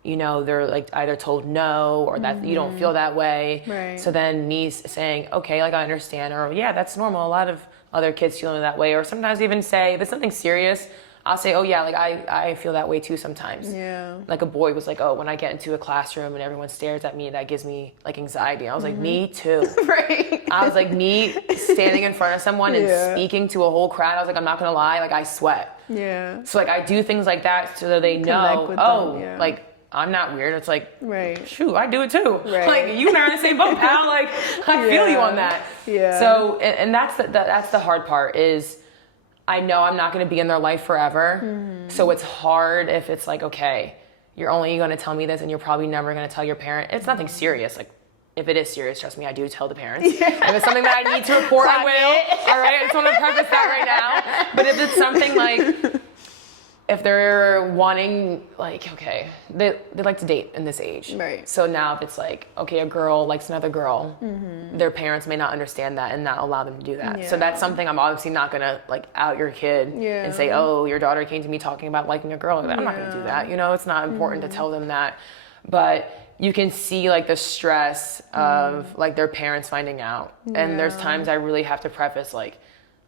they're like either told no or that you don't feel that way. Right. So then me saying, okay, like I understand, or yeah, that's normal. A lot of other kids feeling that way, or sometimes even say, if it's something serious, I'll say, oh yeah, like I feel that way too sometimes. Yeah. Like a boy was like, oh, when I get into a classroom and everyone stares at me, that gives me like anxiety. I was like, me too. Right. I was like, me standing in front of someone and speaking to a whole crowd, I was like, I'm not gonna lie, like I sweat. Yeah. So like I do things like that so that they know, like I'm not weird. It's like, shoot, I do it too. Right. Like you and I are in the same boat, pal. Like I feel you on that. Yeah. So and that's the hard part is I know I'm not going to be in their life forever. So it's hard if it's like, okay, you're only going to tell me this and you're probably never going to tell your parent. It's nothing serious. Like if it is serious, trust me, I do tell the parents. Yeah. If it's something that I need to report, I will. All right, I just want to preface that right now. But if it's something like, if they're wanting, like, okay, they like to date in this age. Right. So now if it's like, okay, a girl likes another girl, their parents may not understand that and not allow them to do that. Yeah. So that's something I'm obviously not going to, like, out your kid and say, oh, your daughter came to me talking about liking a girl. I'm not going to do that. It's not important to tell them that. But you can see, like, the stress of, like, their parents finding out. And there's times I really have to preface, like,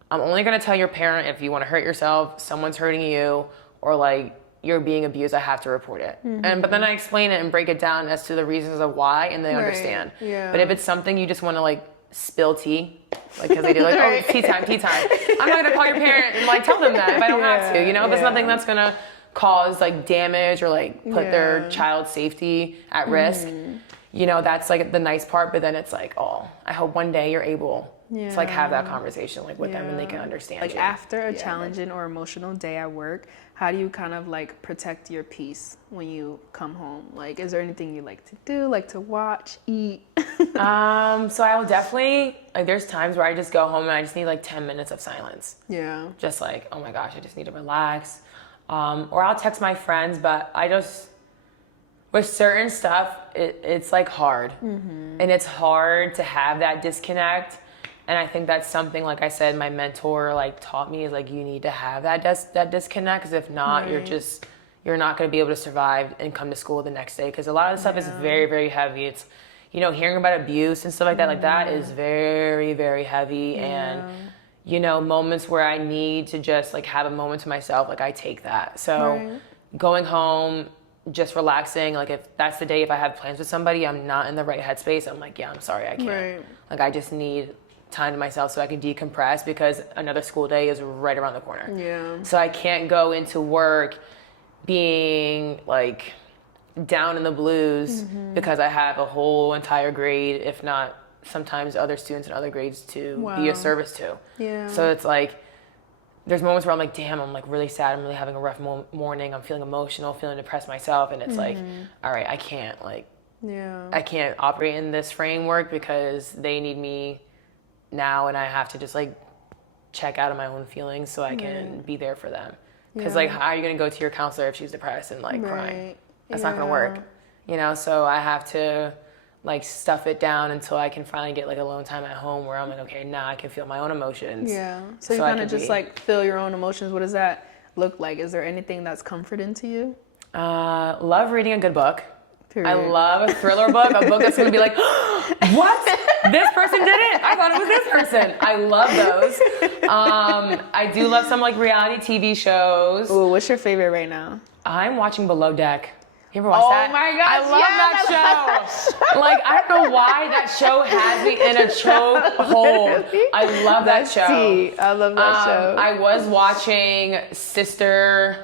I'm only going to tell your parent if you want to hurt yourself, someone's hurting you, or like you're being abused, I have to report it. But then I explain it and break it down as to the reasons of why, and they understand. Yeah. But if it's something you just want to like spill tea, like because they do like, oh, tea time. I'm not gonna call your parent and like tell them that if I don't have to. If it's nothing that's gonna cause like damage or like put their child's safety at risk. That's like the nice part. But then it's like, oh, I hope one day you're able to like have that conversation like with them and they can understand like you. After a challenging or emotional day at work, how do you kind of like protect your peace when you come home? Like, is there anything you like to do, like to watch, eat? So I will definitely, like there's times where I just go home and I just need like 10 minutes of silence. Yeah. Just like, oh my gosh, I just need to relax. Or I'll text my friends, but I just, with certain stuff, it's like hard. And it's hard to have that disconnect. And I think that's something, like I said, my mentor like taught me is like you need to have that disconnect, because if not, you're not going to be able to survive and come to school the next day. Because a lot of the stuff is very, very heavy. It's hearing about abuse and stuff like that is very, very heavy. And moments where I need to just like have a moment to myself, like I take that. So going home, just relaxing, like if that's the day, if I have plans with somebody, I'm not in the right headspace, I'm like, yeah, I'm sorry, I can't. Like I just need time to myself so I can decompress, because another school day is right around the corner. Yeah. So I can't go into work being like down in the blues because I have a whole entire grade, if not sometimes other students in other grades to be of service to. Yeah. So it's like there's moments where I'm like, damn, I'm like really sad, I'm really having a rough morning, I'm feeling emotional, feeling depressed myself, and it's like, all right, I can't I can't operate in this framework because they need me now, and I have to just like check out of my own feelings so I can be there for them. Because like, how are you gonna go to your counselor if she's depressed and like crying? That's not gonna work, so I have to like stuff it down until I can finally get like alone time at home where I'm like, okay, now I can feel my own emotions. Yeah. So you kind of just like feel your own emotions. What does that look like? Is there anything that's comforting to you? Love reading a good book. Period. I love a thriller book, a book that's gonna be like, what? This person did it. I thought it was this person. I love those. I do love some like reality TV shows. Ooh, what's your favorite right now? I'm watching Below Deck. You ever watch that? Oh my gosh, I love that show. Like, I don't know why that show has me in a chokehold. I love that show. Tea. I love that show. I was watching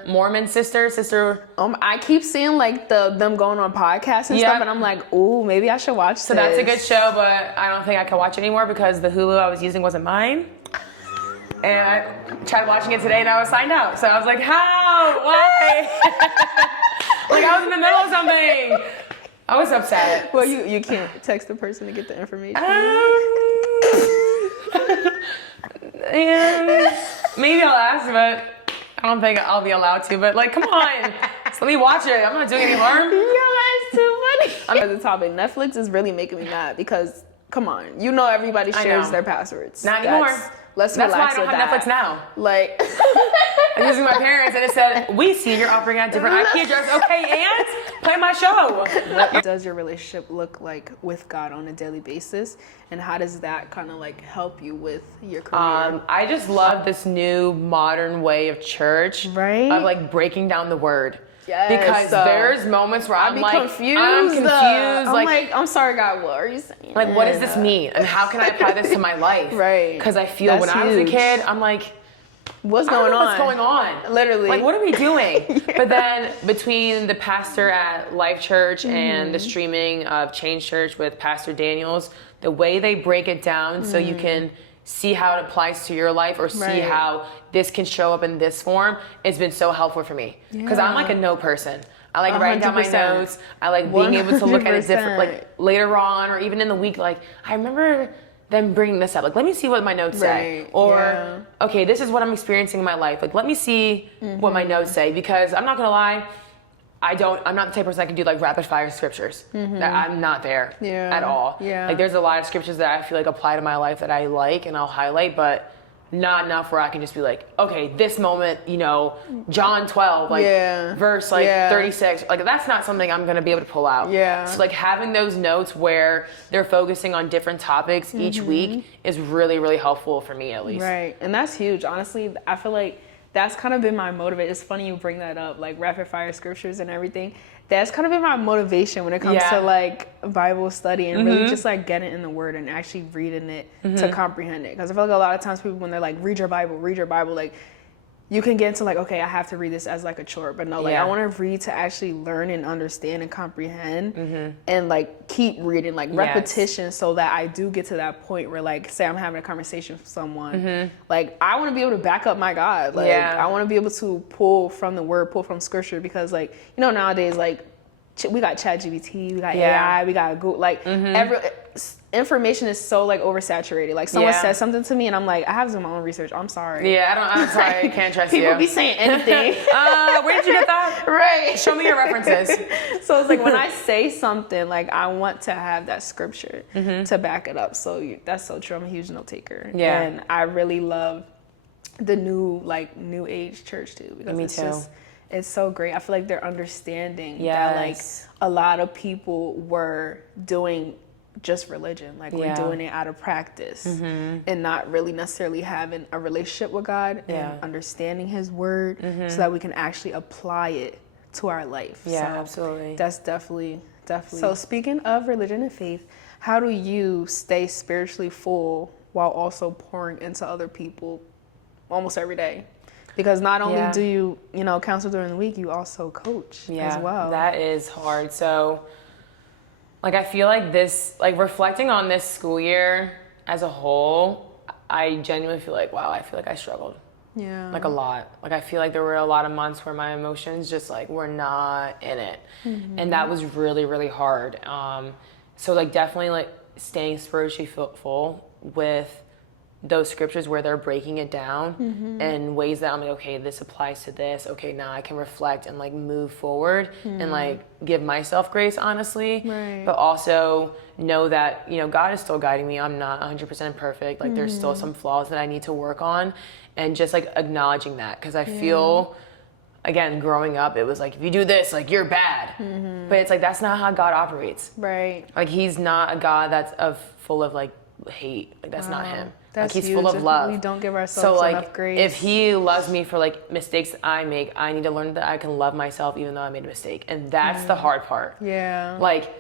Mormon Sister. I keep seeing like them going on podcasts and stuff, and I'm like, ooh, maybe I should watch this. So that's a good show, but I don't think I can watch it anymore because the Hulu I was using wasn't mine. And I tried watching it today and I was signed out. So I was like, how? Why? Like I was in the middle of something. I was upset. Well, you can't text the person to get the information. And maybe I'll ask, but I don't think I'll be allowed to. But like, come on. Just let me watch it. I'm not doing any harm. Yo, that's too funny. On the topic, Netflix is really making me mad because, come on, you know everybody shares their passwords. Not anymore. Let's That's why I relax don't with have that. Netflix now. Like, I'm using my parents and it said, we see you're operating at a different IP address. Okay, and play my show. what does your relationship look like with God on a daily basis? And how does that kind of like help you with your career? I just love this new modern way of church. Right? Of like breaking down the word. Yes. Because there's moments where I'm like, confused. I'm confused. I'm like, like, I'm sorry, God, what are you saying? like, what does this mean? And how can I apply this to my life? Right. Because I feel That's when I was a huge. kid, I'm like, What's I don't going know on? what's going on? Literally. Like, what are we doing? But then between the pastor at Life Church and the streaming of Change Church with Pastor Daniels, the way they break it down so you can see how it applies to your life or see how this can show up in this form, it's been so helpful for me. Because I'm like a note person. I like writing down my 100%. notes. I like being able to look at it different, 100%. like later on or even in the week. Like, I remember them bringing this up. Like, let me see what my notes say. Right. Or, okay, this is what I'm experiencing in my life. Like, let me see what my notes say. Because I'm not going to lie, I'm not the type of person that can do like rapid fire scriptures. I'm not there at all. Yeah. Like, there's a lot of scriptures that I feel like apply to my life that I like and I'll highlight, but not enough where I can just be like, okay, this moment, you know, John 12, like verse like 36, like that's not something I'm gonna be able to pull out. So like having those notes where they're focusing on different topics each week is really, really helpful for me at least. Right, and that's huge. Honestly, I feel like that's kind of been my motivation. It's funny you bring that up, like rapid fire scriptures and everything. That's kind of been my motivation when it comes to like Bible study and really just like getting in the Word and actually reading it to comprehend it. Because I feel like a lot of times people, when they're like, read your Bible, like you can get into like, okay, I have to read this as like a chore, but no, like I want to read to actually learn and understand and comprehend and like keep reading, like repetition, so that I do get to that point where like, say I'm having a conversation with someone, like I want to be able to back up my God. Like I want to be able to pull from the Word, pull from scripture, because like, you know, nowadays, like we got ChatGPT, we got AI, we got Google, like information is so like oversaturated. Like someone says something to me and I'm like, I have to do my own research. I'm sorry. I'm sorry, I can't trust you. People be saying anything. Where did you get that? Right. Show me your references. So it's like when I say something, like I want to have that scripture to back it up. So that's so true. I'm a huge note taker. Yeah. And I really love the new age church too. Because Me too. It's so great. I feel like they're understanding that like a lot of people were doing just religion, like we're doing it out of practice and not really necessarily having a relationship with God and understanding His Word so that we can actually apply it to our life. Yeah, so absolutely. That's definitely. So speaking of religion and faith, how do you stay spiritually full while also pouring into other people almost every day? Because not only do you know, counsel during the week, you also coach as well. That is hard. So, like, I feel like this, like, reflecting on this school year as a whole, I genuinely feel like, wow, I feel like I struggled. Yeah. Like, a lot. Like, I feel like there were a lot of months where my emotions just, like, were not in it. And that was really, really hard. So, like, definitely, like, staying spiritually full with those scriptures where they're breaking it down in ways that I'm like, okay, this applies to this. Okay, now I can reflect and like move forward and like give myself grace, honestly. Right. But also know that, you know, God is still guiding me. I'm not 100% perfect. Like there's still some flaws that I need to work on, and just like acknowledging that, because I feel, again, growing up, it was like, if you do this, like you're bad. But it's like, that's not how God operates. Right. Like He's not a God that's full of like hate. Like that's not him. That's like he's huge. full of love. We don't give ourselves enough grace. If he loves me for like mistakes I make, I need to learn that I can love myself even though I made a mistake. And that's the hard part. Yeah. Like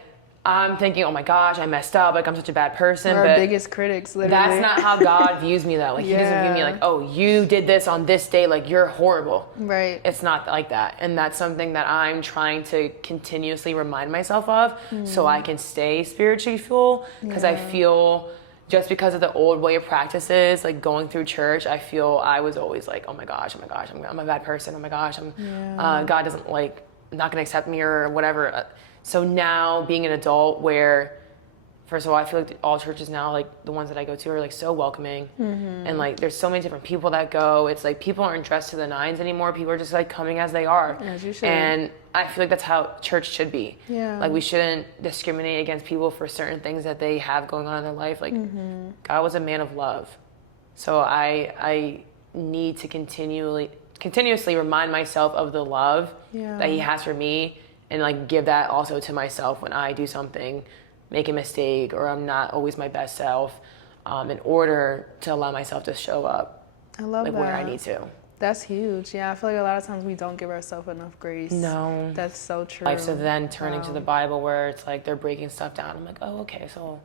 I'm thinking, oh my gosh, I messed up. Like I'm such a bad person. We're our biggest critics, literally. That's not how God views me though. Like he doesn't view me like, oh, you did this on this day. Like you're horrible. Right. It's not like that. And that's something that I'm trying to continuously remind myself of so I can stay spiritually full. Because I feel just because of the old way of practices, like going through church, I feel I was always like, oh my gosh, I'm a bad person. Oh my gosh, God doesn't like, not gonna accept me or whatever. So now being an adult where, first of all, I feel like all churches now, like the ones that I go to are like so welcoming. And like there's so many different people that go. It's like people aren't dressed to the nines anymore. People are just like coming as they are. As you should. And I feel like that's how church should be. Yeah. Like we shouldn't discriminate against people for certain things that they have going on in their life. Like God was a man of love. So I need to continuously remind myself of the love that he has for me, and like give that also to myself when I do something, make a mistake, or I'm not always my best self, in order to allow myself to show up. I love like that. where I need to. That's huge. Yeah, I feel like a lot of times we don't give ourselves enough grace. No. That's so true. Like, so then turning to the Bible where it's like they're breaking stuff down. I'm like, oh, okay, so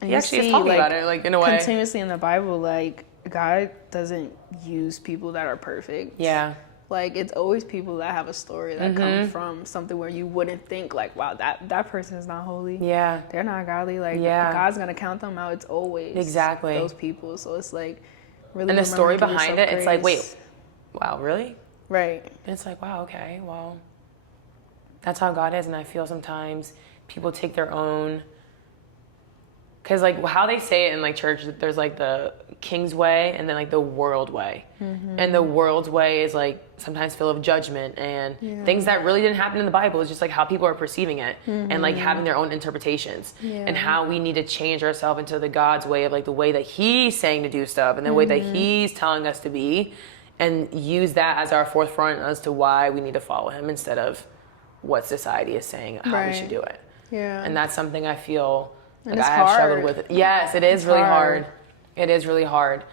and he actually is talking about it, like in a way. Continuously in the Bible, like God doesn't use people that are perfect. Yeah. Like it's always people that have a story that come from something where you wouldn't think like, wow, that person is not holy. Yeah. They're not godly. Like God's gonna count them out. It's always exactly those people. So it's like really. And the story behind it, grace. it's like, wait, wow, really? Right. And it's like, wow, okay, well, that's how God is. And I feel sometimes people take their own, because like how they say it in like church, there's like the king's way and then like the world way. And the world's way is like sometimes full of judgment and things that really didn't happen in the Bible. It's just like how people are perceiving it and like having their own interpretations and how we need to change ourselves into the God's way of like the way that he's saying to do stuff and the way that he's telling us to be, and use that as our forefront as to why we need to follow him instead of what society is saying how we should do it. Yeah. And that's something I feel like it's I have hard. struggled with. Yes, it is It's really hard. hard. It is really hard.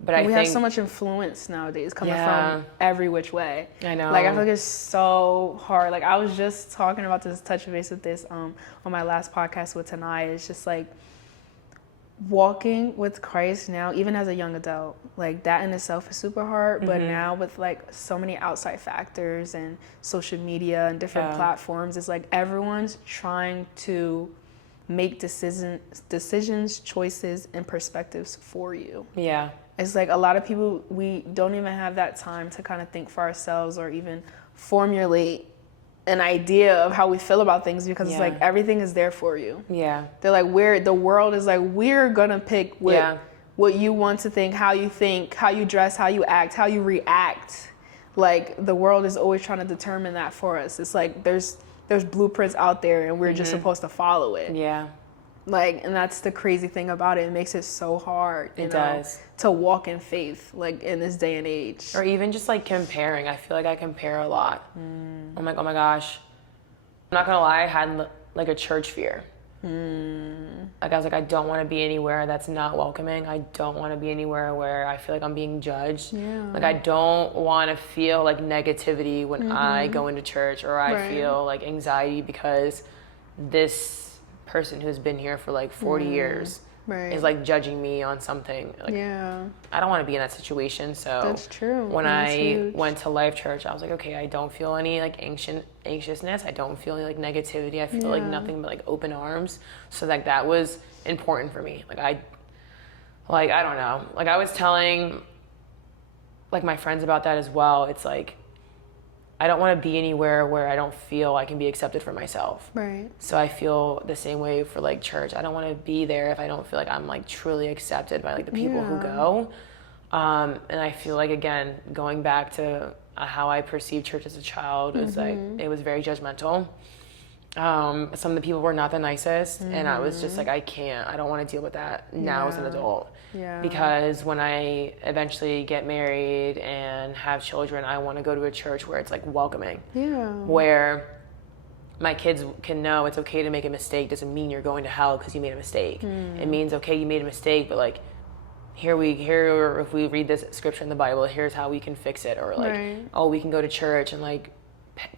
But I we think have so much influence nowadays coming from every which way. I know. Like I feel like it's so hard. Like I was just talking about this, touch base with this on my last podcast with Tanai. It's just like walking with Christ now, even as a young adult, like that in itself is super hard. But now with like so many outside factors and social media and different platforms, it's like everyone's trying to make decisions, choices, and perspectives for you. Yeah. It's like a lot of people, we don't even have that time to kind of think for ourselves or even formulate an idea of how we feel about things, because it's like everything is there for you. Yeah. They're like, the world is like, we're gonna pick what you want to think, how you dress, how you act, how you react. Like the world is always trying to determine that for us. It's like there's blueprints out there and we're just supposed to follow it. Yeah. Like, and that's the crazy thing about it. It makes it so hard, you know, does. to walk in faith, like in this day and age. Or even just like comparing. I feel like I compare a lot. I'm like, oh my gosh. I'm not gonna lie, I had like a church fear. Like I was like, I don't want to be anywhere that's not welcoming. I don't want to be anywhere where I feel like I'm being judged. Like I don't want to feel like negativity when I go into church, or I feel like anxiety because this person who's been here for like 40 years is like judging me on something. Like, I don't want to be in that situation. So that's true. When I went to Life Church, I was like, okay, I don't feel any like anxiousness. I don't feel any like negativity. I feel like nothing but like open arms. So like that was important for me. Like I don't know. Like I was telling like my friends about that as well. It's like I don't want to be anywhere where I don't feel I can be accepted for myself. Right. So I feel the same way for like church. I don't want to be there if I don't feel like I'm like truly accepted by like the people who go. And I feel like, again, going back to how I perceived church as a child, was like, it was very judgmental. Some of the people were not the nicest, and I was just like, I don't want to deal with that now as an adult. Because when I eventually get married and have children, I want to go to a church where it's like welcoming, where my kids can know it's okay to make a mistake. Doesn't mean you're going to hell because you made a mistake. It means, okay, you made a mistake, but like, here if we read this scripture in the Bible, here's how we can fix it. Or like, oh, we can go to church and like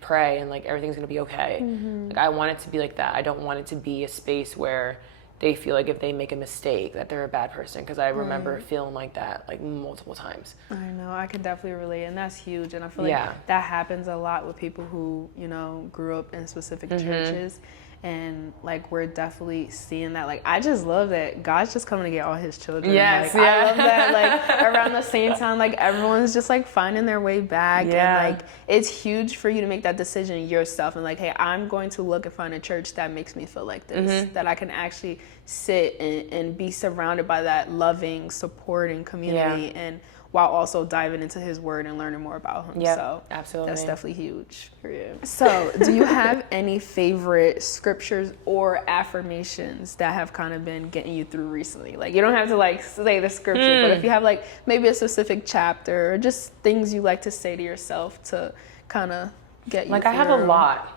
pray and like everything's gonna be okay. Like, I want it to be like that. I don't want it to be a space where they feel like if they make a mistake that they're a bad person, because I remember feeling like that like multiple times. I know, I can definitely relate, and that's huge. And I feel like that happens a lot with people who, you know, grew up in specific churches, and like we're definitely seeing that. Like, I just love that God's just coming to get all his children. Yes, like, I love that. Like, around the same time, like everyone's just like finding their way back, and like it's huge for you to make that decision yourself, and like, hey, I'm going to look and find a church that makes me feel like this, that I can actually sit and be surrounded by that loving, supporting community, and while also diving into his word and learning more about him. So absolutely, that's definitely huge for you. So do you have any favorite scriptures or affirmations that have kind of been getting you through recently? Like, you don't have to like say the scripture, but if you have like maybe a specific chapter or just things you like to say to yourself to kind of get you like through. I have a lot.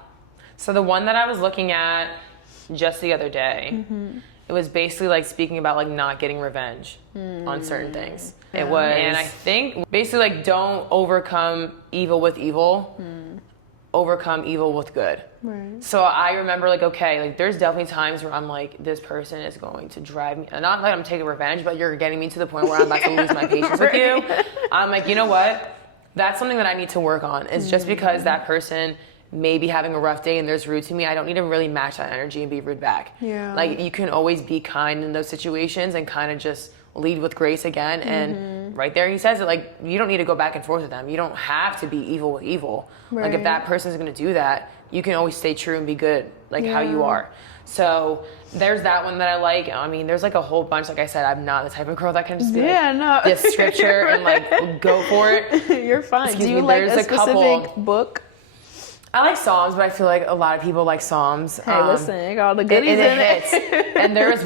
So the one that I was looking at just the other day, it was basically like speaking about like not getting revenge on certain things. It was, and I think basically like don't overcome evil with evil, overcome evil with good. So I remember like, okay, like there's definitely times where I'm like, this person is going to drive me, not like I'm taking revenge, but you're getting me to the point where I'm about to lose my patience with you. I'm like, you know what? That's something that I need to work on. It's just because that person may be having a rough day and there's rude to me, I don't need to really match that energy and be rude back. Like, you can always be kind in those situations and kind of just lead with grace again. And right there he says it, like, you don't need to go back and forth with them. You don't have to be evil with evil. Like, if that person's going to do that, you can always stay true and be good, like how you are. So there's that one that I like. I mean, there's like a whole bunch. Like I said, I'm not the type of girl that can just be like, this scripture and like go for it. You're fine. Excuse Do you me, like there's a specific book? I like Psalms, but I feel like a lot of people like Psalms. Hey, listen, it got all the goodies in it. And there's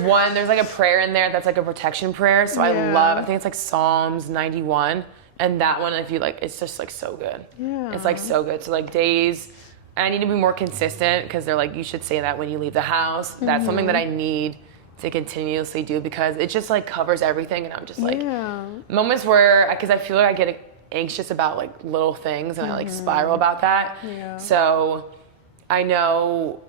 like a prayer in there that's like a protection prayer. So I think it's like Psalms 91. And that one, if you like, it's just like so good. It's like so good. So like days, I need to be more consistent because they're like, you should say that when you leave the house. That's something that I need to continuously do because it just like covers everything. And I'm just like, moments where, because I feel like I get anxious about like little things and I like spiral about that. So I know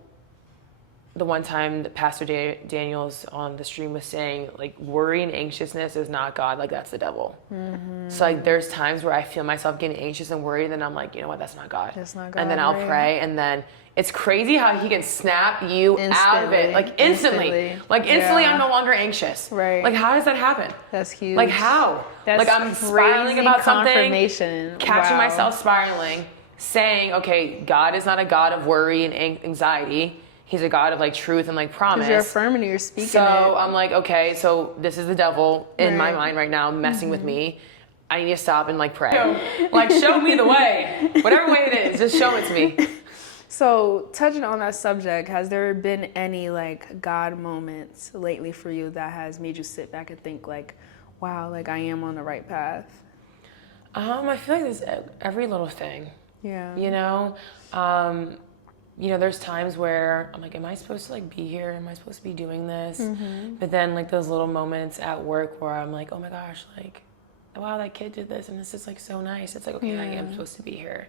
the one time that Pastor Daniels on the stream was saying like worry and anxiousness is not God, like that's the devil. So like there's times where I feel myself getting anxious and worried and I'm like, you know what, that's not God. That's not God, and then I'll pray and then it's crazy how he can snap you out of it like instantly. Like instantly I'm no longer anxious. Like how does that happen? That's huge. Like how? That's like I'm spiraling about something, confirmation. catching myself spiraling, saying, okay, God is not a God of worry and anxiety. He's a God of like truth and like promise. Because you're affirming it, you're speaking so it. I'm like, okay, so this is the devil in my mind right now messing with me. I need to stop and like pray. Like show me the way. Whatever way it is, just show it to me. So touching on that subject, has there been any like God moments lately for you that has made you sit back and think like, wow, like I am on the right path? I feel like there's every little thing. You know, there's times where I'm like, am I supposed to like be here? Am I supposed to be doing this? But then like those little moments at work where I'm like, oh my gosh, like, wow, that kid did this and this is like so nice. It's like, okay, I am supposed to be here.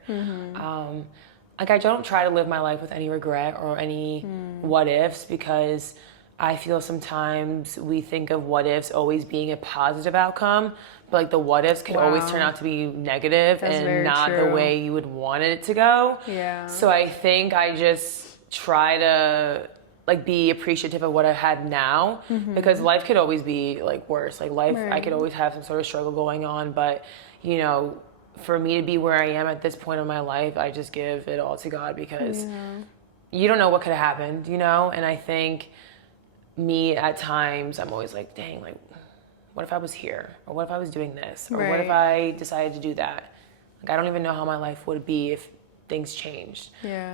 Like I don't try to live my life with any regret or any what ifs because I feel sometimes we think of what ifs always being a positive outcome, but like the what ifs could always turn out to be negative and not the way you would want it to go. So I think I just try to like be appreciative of what I had now because life could always be like worse. Like life, I could always have some sort of struggle going on, but you know, for me to be where I am at this point in my life, I just give it all to God because you don't know what could have happened, you know? And I think me at times, I'm always like, dang, like, what if I was here? Or what if I was doing this? Or what if I decided to do that? Like, I don't even know how my life would be if things changed.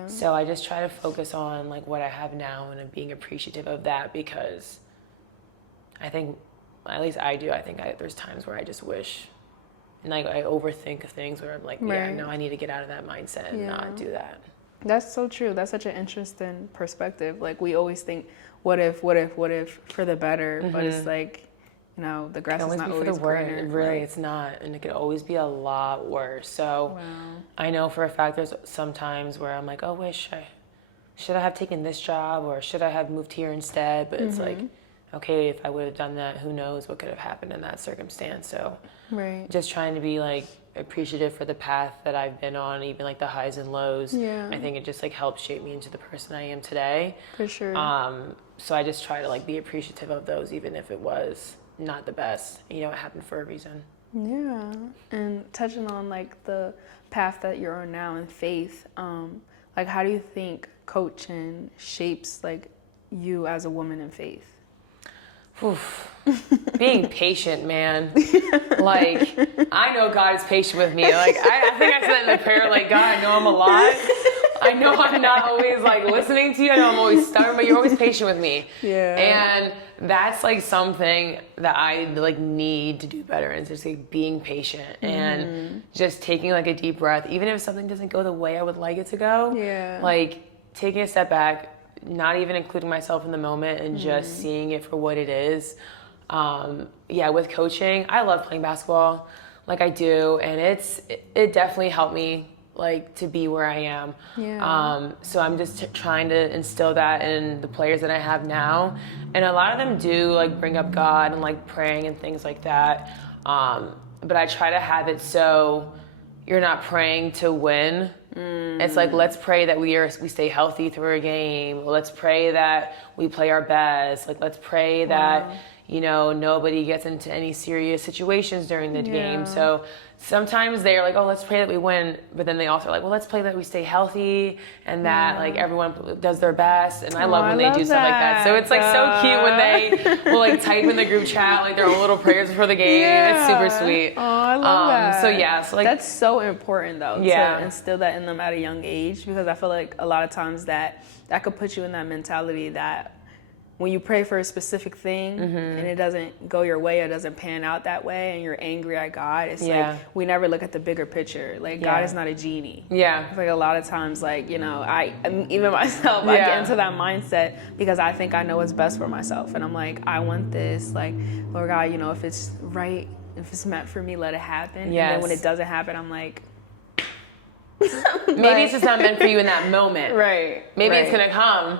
So I just try to focus on like what I have now and being appreciative of that because I think, at least I do, I think there's times where I just wish and like I overthink of things where I'm like, no, I need to get out of that mindset and not do that. That's so true. That's such an interesting perspective. Like, we always think, what if for the better, but it's like, you know, the grass is not always greener. Really, it's not, and it could always be a lot worse. So I know for a fact there's some times where I'm like, oh, should I have taken this job, or should I have moved here instead? But it's like, okay, if I would have done that, who knows what could have happened in that circumstance. So just trying to be like appreciative for the path that I've been on, even like the highs and lows. I think it just like helped shape me into the person I am today. For sure. So I just try to like be appreciative of those, even if it was not the best. You know, it happened for a reason. Yeah. And touching on like the path that you're on now in faith, like, how do you think coaching shapes like you as a woman in faith? Oof. Being patient, man. Like, I know God is patient with me. Like, I think I said in the prayer, like, God, I know I'm a lot. I know I'm not always like listening to you. I know I'm always stubborn, but you're always patient with me. And that's like something that I like need to do better, and just like being patient and just taking like a deep breath, even if something doesn't go the way I would like it to go. Like, taking a step back, not even including myself in the moment, and just seeing it for what it is. With coaching, I love playing basketball, like I do, and it definitely helped me like to be where I am. So I'm just trying to instill that in the players that I have now, and a lot of them do like bring up God and like praying and things like that. But I try to have it so you're not praying to win. It's like, let's pray that we stay healthy through a game. Let's pray that we play our best. Like, let's pray that, you know, nobody gets into any serious situations during the game. So sometimes they're like, oh, let's pray that we win. But then they also are like, well, let's pray that we stay healthy and that like everyone does their best. And I love when they do stuff like that. So it's like so cute when they will like type in the group chat like their own little prayers before the game. It's super sweet. Oh, I love that. So like, that's so important though, to instill that in them at a young age, because I feel like a lot of times that could put you in that mentality that when you pray for a specific thing and it doesn't go your way, it doesn't pan out that way, and you're angry at God, it's like we never look at the bigger picture. Like, God is not a genie. It's like a lot of times, like, you know, even myself, I get into that mindset because I think I know what's best for myself, and I'm like, I want this, like, Lord God, you know, if it's right, if it's meant for me, let it happen. And then when it doesn't happen, I'm like, maybe it's just not meant for you in that moment. Maybe it's gonna come,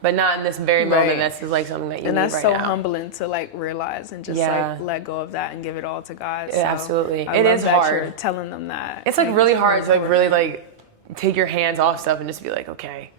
but not in this very moment. This is like something that you need right now. And that's so humbling to like realize and just like let go of that and give it all to God. So absolutely. It is hard. You're telling them that. It's like really hard to like really like take your hands off stuff and just be like, okay.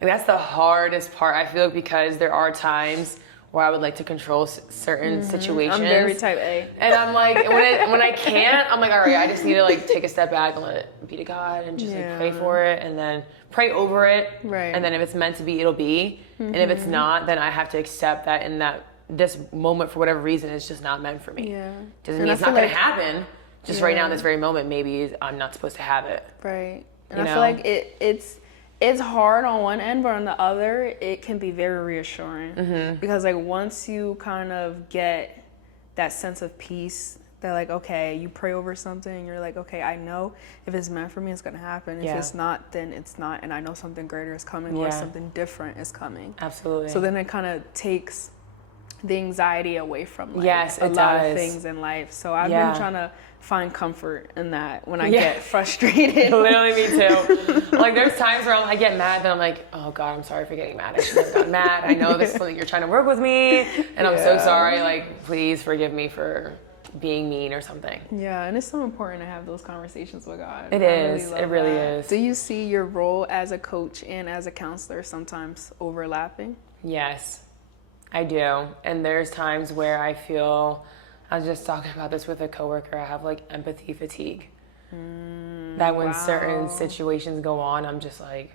Like, that's the hardest part, I feel like, because there are times where I would like to control certain situations. I'm very type A. And I'm like, when I can't, I'm like, all right, I just need to like take a step back and let it be to God and just like pray for it, and then pray over it. And then if it's meant to be, it'll be. And if it's not, then I have to accept that this moment, for whatever reason, is just not meant for me. Doesn't mean it's not going to happen. Just right now in this very moment, maybe I'm not supposed to have it. And I feel like it's hard on one end, but on the other, it can be very reassuring. Because like, once you kind of get that sense of peace, that like, okay, you pray over something and you're like, okay, I know if it's meant for me, it's gonna happen. If it's not, then it's not, and I know something greater is coming or something different is coming. Absolutely. So then it kind of takes the anxiety away from like a lot of things in life. So I've been trying to find comfort in that when I get frustrated. Literally, me too. Like, there's times where I get mad, then I'm like, oh God, I'm sorry for getting mad. I shouldn't have gotten mad. I know this is something you're trying to work with me, and I'm so sorry. Like, please forgive me for being mean or something. And it's so important to have those conversations with God. It is. It really is. Do you see your role as a coach and as a counselor sometimes overlapping? Yes, I do. And there's times where I feel, I was just talking about this with a coworker, I have like empathy fatigue. That when certain situations go on, I'm just like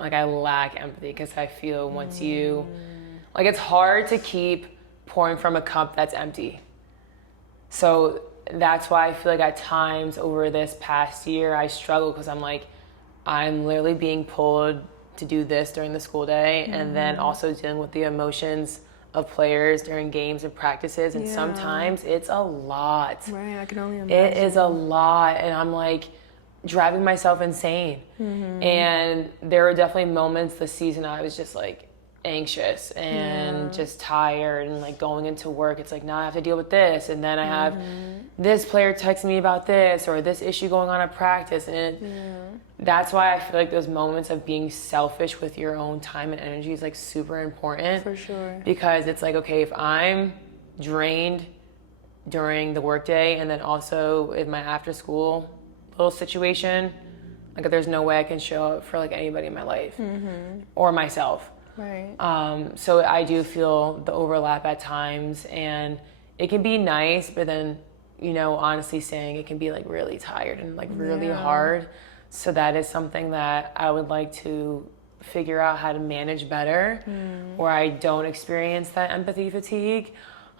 I lack empathy, because I feel once you, like, it's hard to keep pouring from a cup that's empty. So that's why I feel like at times over this past year, I struggle, because I'm like, I'm literally being pulled to do this during the school day, and then also dealing with the emotions of players during games and practices, and sometimes it's a lot. I can only imagine. It is a lot, and I'm like, driving myself insane. And there were definitely moments this season I was just like anxious and just tired, and like going into work, it's like, now I have to deal with this, and then I have this player texting me about this, or this issue going on at practice, and that's why I feel like those moments of being selfish with your own time and energy is like super important. For sure. Because it's like, okay, if I'm drained during the workday and then also in my after school little situation, like there's no way I can show up for like anybody in my life or myself. Right. So I do feel the overlap at times, and it can be nice, but then, you know, honestly saying it can be like really tired and like really hard. So that is something that I would like to figure out how to manage better, where I don't experience that empathy fatigue.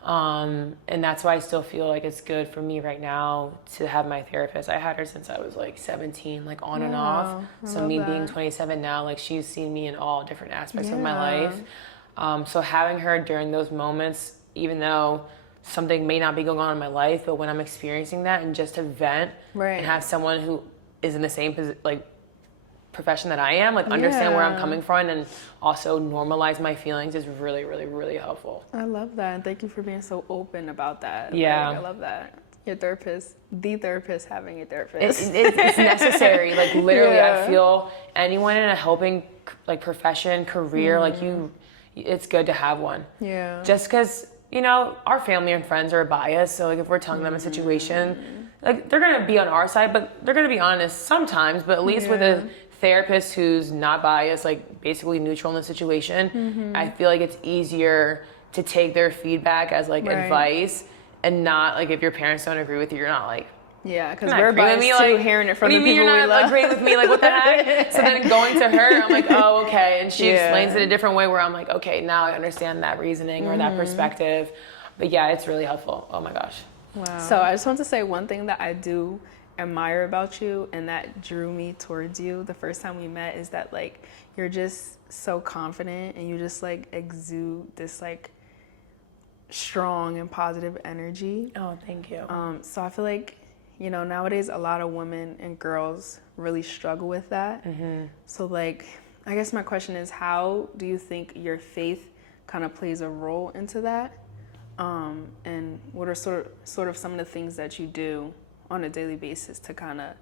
And that's why I still feel like it's good for me right now to have my therapist. I had her since I was like 17, like on and off. So me being 27 now, like she's seen me in all different aspects of my life. So having her during those moments, even though something may not be going on in my life, but when I'm experiencing that, and just to vent and have someone who is in the same profession that I am, like understand where I'm coming from, and also normalize my feelings is really, really, really helpful. I love that, and thank you for being so open about that. Yeah. Like, I love that. Your therapist, the therapist having a therapist. It's necessary. Like literally, I feel anyone in a helping like profession, career, like it's good to have one. Yeah. Just because, you know, our family and friends are biased, so like if we're telling them a situation, like they're gonna be on our side, but they're gonna be honest sometimes. But at least with a therapist who's not biased, like basically neutral in the situation, I feel like it's easier to take their feedback as like advice, and not like if your parents don't agree with you, you're not like, because we're biased too, like, hearing it from the people we love. You're not agreeing with me, like what the heck? So then going to her, I'm like, oh, okay, and she explains it a different way, where I'm like, okay, now I understand that reasoning or that perspective. But yeah, it's really helpful. Oh my gosh. Wow. So I just want to say one thing that I do admire about you, and that drew me towards you the first time we met, is that like you're just so confident, and you just like exude this like strong and positive energy. Oh, thank you. So I feel like, you know, nowadays a lot of women and girls really struggle with that. So like, I guess my question is, how do you think your faith kind of plays a role into that? And what are sort of some of the things that you do on a daily basis to kind of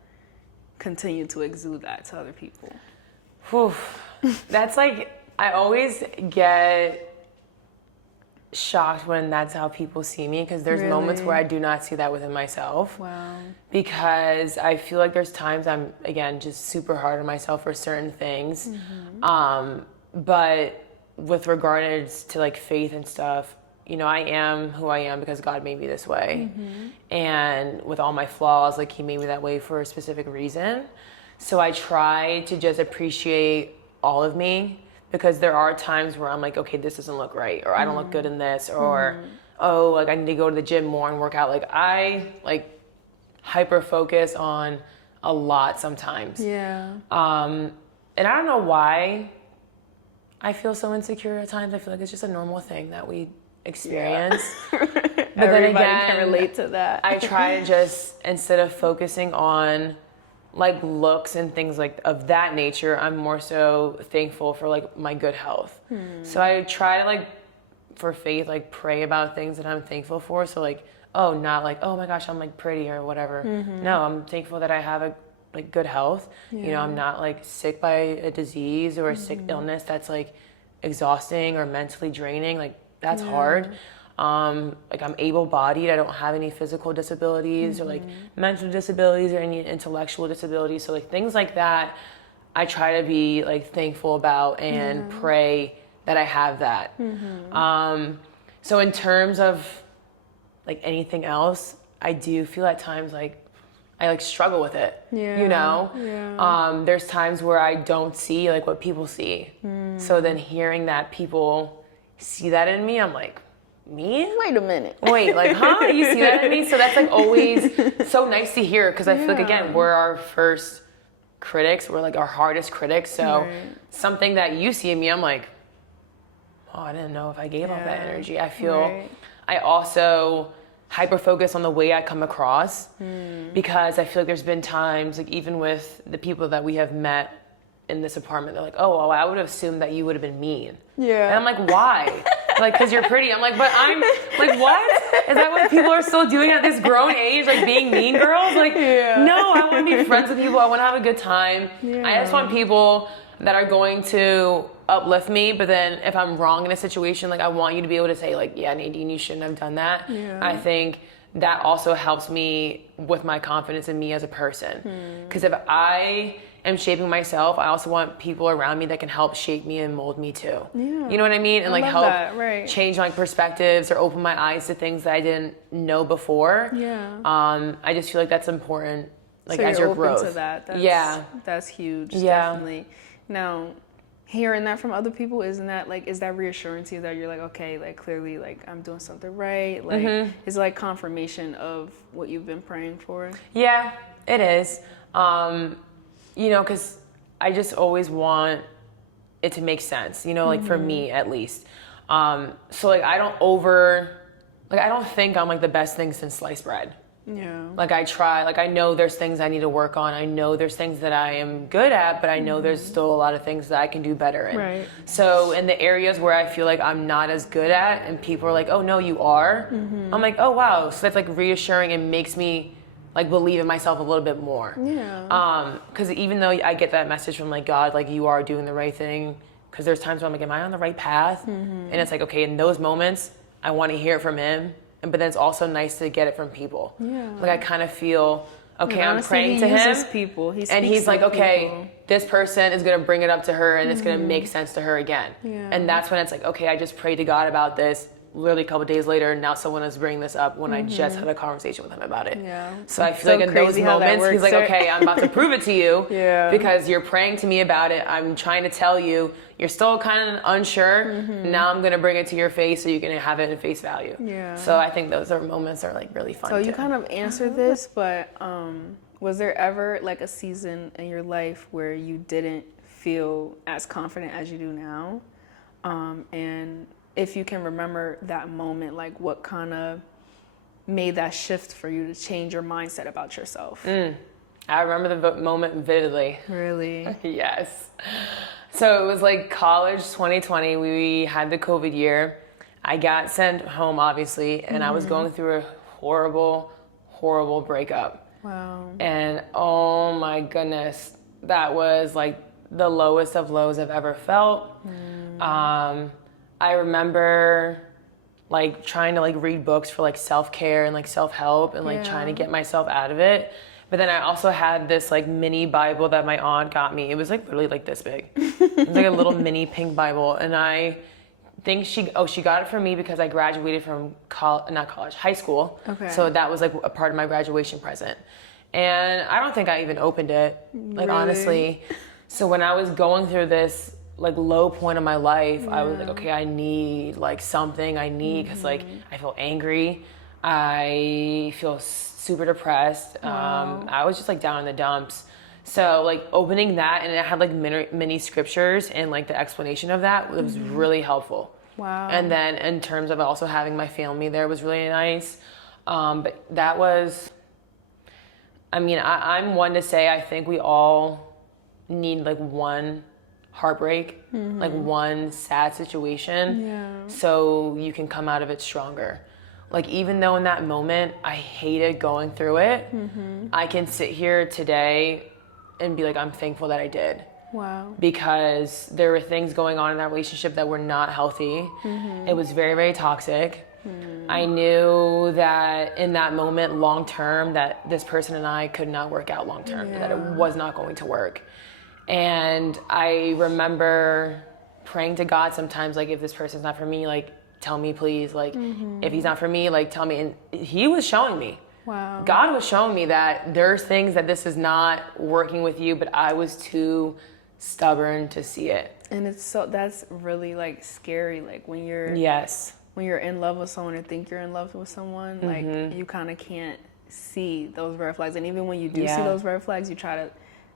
continue to exude that to other people? Whew. That's like, I always get shocked when that's how people see me, because there's moments where I do not see that within myself. Wow. Because I feel like there's times I'm, again, just super hard on myself for certain things. But with regards to like faith and stuff, you know, I am who I am because God made me this way. And with all my flaws, like he made me that way for a specific reason. So I try to just appreciate all of me, because there are times where I'm like, okay, this doesn't look right, or I don't look good in this, or oh, like I need to go to the gym more and work out. Like I like hyper focus on a lot sometimes. And I don't know why I feel so insecure at times. I feel like it's just a normal thing that we experience. But then again, can relate to that. I try to just, instead of focusing on like looks and things like of that nature, I'm more so thankful for like my good health. So I try to like, for faith, like pray about things that I'm thankful for. So like, oh, not like, oh my gosh, I'm like pretty or whatever. No, I'm thankful that I have a like good health. You know, I'm not like sick by a disease or a sick illness that's like exhausting or mentally draining. Like that's hard. Like I'm able-bodied. I don't have any physical disabilities or like mental disabilities or any intellectual disabilities. So like things like that, I try to be like thankful about and pray that I have that. So in terms of like anything else, I do feel at times like I like struggle with it, you know? There's times where I don't see like what people see. So then hearing that people see that in me, I'm like, me? Wait a minute. Wait, like, huh? You see that in me? So that's like always so nice to hear, because I feel like, again, we're our first critics. We're like our hardest critics. So something that you see in me, I'm like, oh, I didn't know if I gave off that energy. I feel, I also hyper focus on the way I come across, because I feel like there's been times, like even with the people that we have met in this apartment, they're like, oh, well, I would have assumed that you would have been mean. Yeah. And I'm like, why? Like, because you're pretty. I'm like, but I'm like, what? Is that what people are still doing at this grown age? Like being mean girls? Like, no, I want to be friends with people. I want to have a good time. Yeah. I just want people that are going to uplift me, but then if I'm wrong in a situation, like I want you to be able to say like, yeah, Nadine, you shouldn't have done that. Yeah. I think that also helps me with my confidence in me as a person. Because if I am shaping myself, I also want people around me that can help shape me and mold me too. Yeah. You know what I mean? And like help change my perspectives or open my eyes to things that I didn't know before. Yeah. I just feel like that's important. Like so as your growth. Open to that. That's huge. Yeah. Definitely. Now, hearing that from other people, is that reassurance to you that you're like, okay, like clearly like I'm doing something right? Like it's like confirmation of what you've been praying for? Yeah, it is. You know, because I just always want it to make sense, you know, like for me at least. So like I don't think I'm like the best thing since sliced bread. Yeah. Like I try, like I know there's things I need to work on. I know there's things that I am good at, but I know there's still a lot of things that I can do better in. Right. So in the areas where I feel like I'm not as good at and people are like, oh no, you are. I'm like, oh wow. So that's like reassuring and makes me like believe in myself a little bit more. Yeah. Because even though I get that message from like God, like you are doing the right thing. Because there's times when I'm like, am I on the right path? And it's like, okay, in those moments, I want to hear it from him. But then it's also nice to get it from people. Yeah. Like I kind of feel, okay, I'm praying to him. People. And he's like, okay, this person is going to bring it up to her and it's going to make sense to her again. Yeah. And that's when it's like, okay, I just prayed to God about this. Literally a couple days later, now someone is bringing this up when I just had a conversation with him about it. Yeah. So I feel like in those moments, he's like, okay, I'm about to prove it to you because you're praying to me about it. I'm trying to tell you, you're still kind of unsure. Now I'm going to bring it to your face so you can have it in face value. Yeah. So I think those are moments that are like really fun. So you kind of answered this, but was there ever like a season in your life where you didn't feel as confident as you do now? And if you can remember that moment, like what kind of made that shift for you to change your mindset about yourself? I remember the moment vividly. Really? Yes. So it was like college 2020. We had the COVID year. I got sent home, obviously, and I was going through a horrible, horrible breakup. Wow. And oh my goodness, that was like the lowest of lows I've ever felt. I remember like trying to like read books for like self-care and like self-help and like trying to get myself out of it. But then I also had this like mini Bible that my aunt got me. It was like literally like this big. It was like a little mini pink Bible. And I think she got it for me because I graduated from high school. Okay. So that was like a part of my graduation present. And I don't think I even opened it, like honestly. So when I was going through this like low point of my life, I was like, okay, I need like something. Because like I feel angry, I feel super depressed. I was just like down in the dumps. So like opening that, and it had like mini scriptures and like the explanation of that was really helpful. Wow. And then in terms of also having my family there was really nice. But that was, I mean, I'm one to say I think we all need like one heartbreak, like one sad situation, so you can come out of it stronger. Like even though in that moment I hated going through it, I can sit here today and be like, I'm thankful that I did. Wow. Because there were things going on in that relationship that were not healthy. It was very, very toxic. I knew that in that moment, long term, that this person and I could not work out long term, that it was not going to work. And I remember praying to God sometimes, like, if this person's not for me, like, tell me, please. Like, if he's not for me, like, tell me. And he was showing me. Wow. God was showing me that there's things that this is not working with you, but I was too stubborn to see it. And that's really, like, scary. Like, when you're in love with someone or think you're in love with someone, like, you kind of can't see those red flags. And even when you do see those red flags, you try to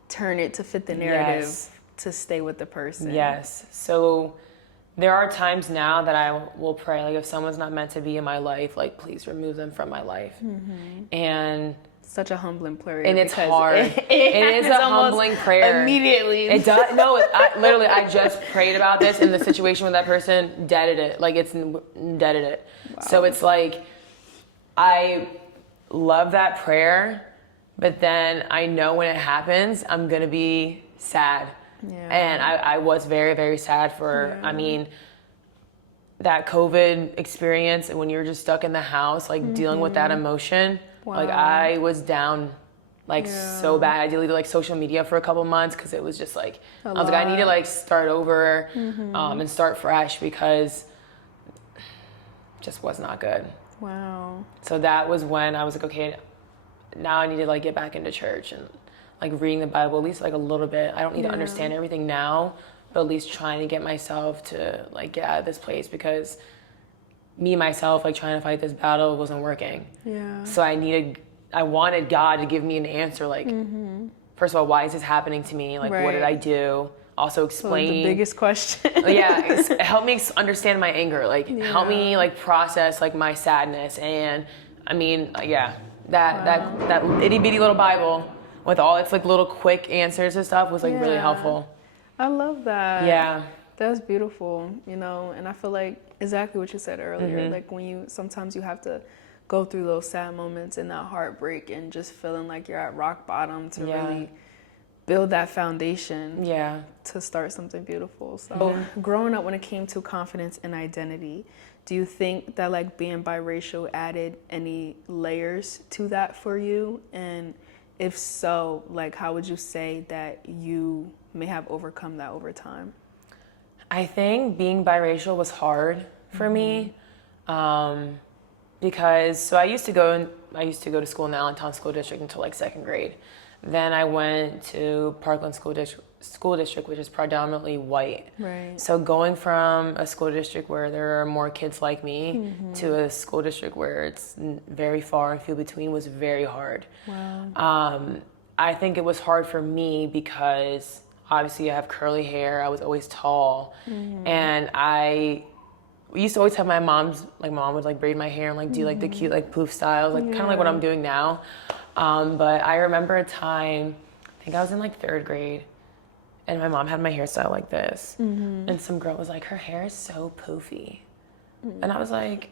turn it to fit the narrative to stay with the person. Yes. So there are times now that I will pray, like, if someone's not meant to be in my life, like, please remove them from my life. And such a humbling prayer. And it's hard. It is a humbling prayer. Immediately. It does. No, I just prayed about this in the situation with that person, deaded it. Like, it's deaded it. Wow. So it's like, I love that prayer, but then I know when it happens, I'm going to be sad. Yeah. And I was very, very sad for, I mean, that COVID experience, when you're just stuck in the house, like, dealing with that emotion. Wow. Like, I was down, like, so bad. I deleted, like, social media for a couple months because it was just, like, I was like, I need to, like, start over and start fresh because it just was not good. Wow. So that was when I was like, okay, now I need to, like, get back into church and, like, reading the Bible, at least, like, a little bit. I don't need to understand everything now, but at least trying to get myself to, like, get out of this place because myself, like, trying to fight this battle wasn't working. Yeah. So I wanted God to give me an answer, like, first of all, why is this happening to me? Like, what did I do? Also explain. The biggest question. Help me understand my anger. Like, help me, like, process, like, my sadness. And, I mean, that itty bitty little Bible with all its, like, little quick answers and stuff was, like, really helpful. I love that. Yeah. That's beautiful, you know, and I feel like exactly what you said earlier, like sometimes you have to go through those sad moments and that heartbreak and just feeling like you're at rock bottom to really build that foundation to start something beautiful. So growing up, when it came to confidence and identity, do you think that, like, being biracial added any layers to that for you? And if so, like, how would you say that you may have overcome that over time? I think being biracial was hard for me because I used to go to school in the Allentown School District until, like, second grade. Then I went to Parkland School District, which is predominantly white. Right. So going from a school district where there are more kids like me to a school district where it's very far and few between was very hard. Wow. I think it was hard for me because obviously I have curly hair. I was always tall. And I used to always have my mom would, like, braid my hair and, like, do, like, the cute, like, poof styles, like, kind of like what I'm doing now. But I remember a time, I think I was in, like, third grade, and my mom had my hairstyle like this. And some girl was like, her hair is so poofy. And I was like,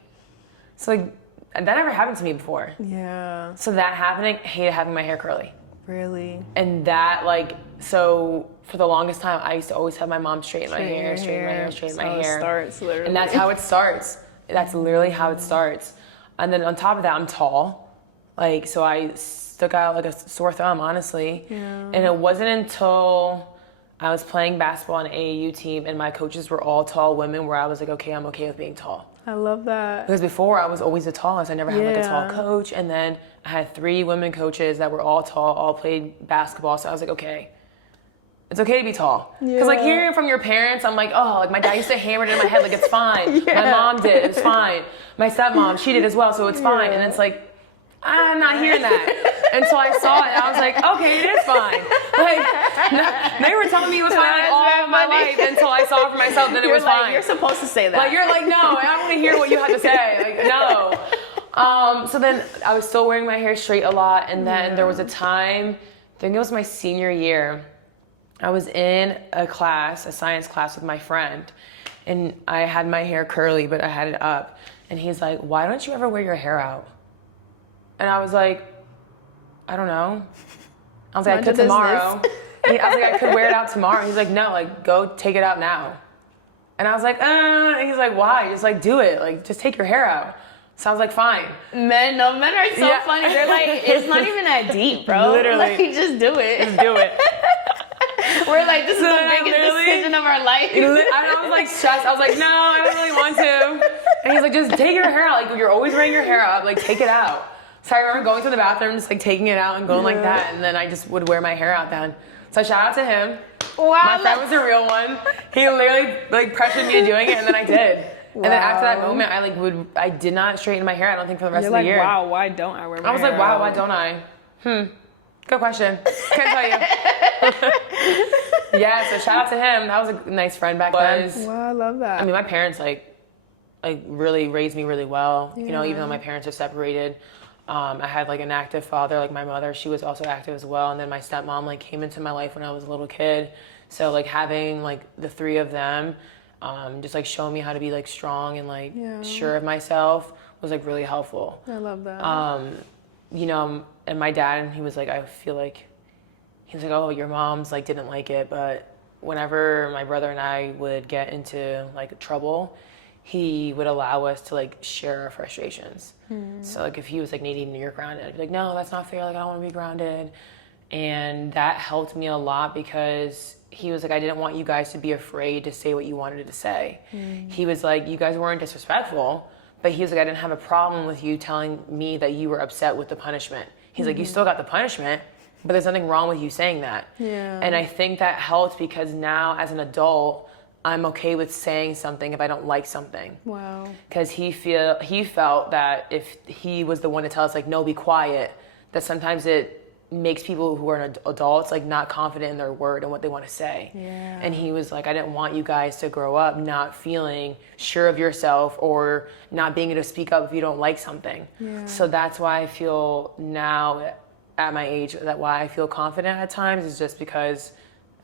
so, like, that never happened to me before. Yeah. So that happening, I hated having my hair curly. Really? And that, like, so for the longest time, I used to always have my mom straighten my hair. Starts, literally. And that's how it starts. That's literally how it starts. And then on top of that, I'm tall. Like, so I stuck out like a sore thumb, honestly. Yeah. And it wasn't until I was playing basketball on an AAU team and my coaches were all tall women where I was like, okay, I'm okay with being tall. I love that. Because before I was always the tallest. I never had like a tall coach. And then I had 3 women coaches that were all tall, all played basketball. So I was like, okay, it's okay to be tall. Because like hearing from your parents, I'm like, oh, like my dad used to hammer it in my head, like it's fine. My mom did, it's fine. My stepmom, she did as well, so it's fine. And it's like, I'm not hearing that. And so I saw it and I was like, okay, it is fine. Like, they were telling me it was fine all my life until I saw for myself that it was fine. You're supposed to say that. Like, you're like, no, I want to hear what you have to say. Like, no. So then I was still wearing my hair straight a lot. And then there was a time, I think it was my senior year, I was in a class, a science class with my friend. And I had my hair curly, but I had it up. And he's like, why don't you ever wear your hair out? And I was like, I don't know. I was like, I could tomorrow. I was like, I could wear it out tomorrow. He's like, no, like, go take it out now. And I was like, and he's like, why? Just like, do it. Like, just take your hair out. So I was like, fine. Men are so funny. They're like, it's not even that deep, bro. Literally. Like, just do it. Just do it. We're like, this is the biggest decision of our life. I was like stressed. I was like, no, I don't really want to. And he's like, just take your hair out. Like, you're always wearing your hair out. Like, take it out. So I remember going to the bathroom, just like taking it out and going like that. And then I just would wear my hair out then. So shout out to him. Wow. My friend was a real one. He literally like pressured me to doing it and then I did. Wow. And then after that moment, I did not straighten my hair, I don't think, for the rest of the year. Wow, why don't I wear my hair I was like, wow, why don't I? Good question. Can't tell you. Yeah, so shout out to him. That was a nice friend back then. Wow, I love that. I mean, my parents like really raised me really well. You know, even though my parents are separated. I had like an active father, like my mother, she was also active as well. And then my stepmom like came into my life when I was a little kid. So like having like the three of them, just like showing me how to be like strong and like sure of myself was like really helpful. I love that. You know, and my dad, he was like, I feel like, he was like, oh, your mom's like didn't like it. But whenever my brother and I would get into like trouble, he would allow us to like share our frustrations. So like if he was like, Nadine, you're grounded, I'd be like, no, that's not fair. Like I don't want to be grounded. And that helped me a lot because he was like, I didn't want you guys to be afraid to say what you wanted to say. He was like, you guys weren't disrespectful, but he was like, I didn't have a problem with you telling me that you were upset with the punishment. He's like, you still got the punishment, but there's nothing wrong with you saying that. And I think that helped because now as an adult, I'm okay with saying something if I don't like something. Wow. Because he felt that if he was the one to tell us like, no, be quiet, that sometimes it makes people who are adults like not confident in their word and what they want to say. And he was like, I didn't want you guys to grow up not feeling sure of yourself or not being able to speak up if you don't like something. So that's why I feel now at my age that why I feel confident at times is just because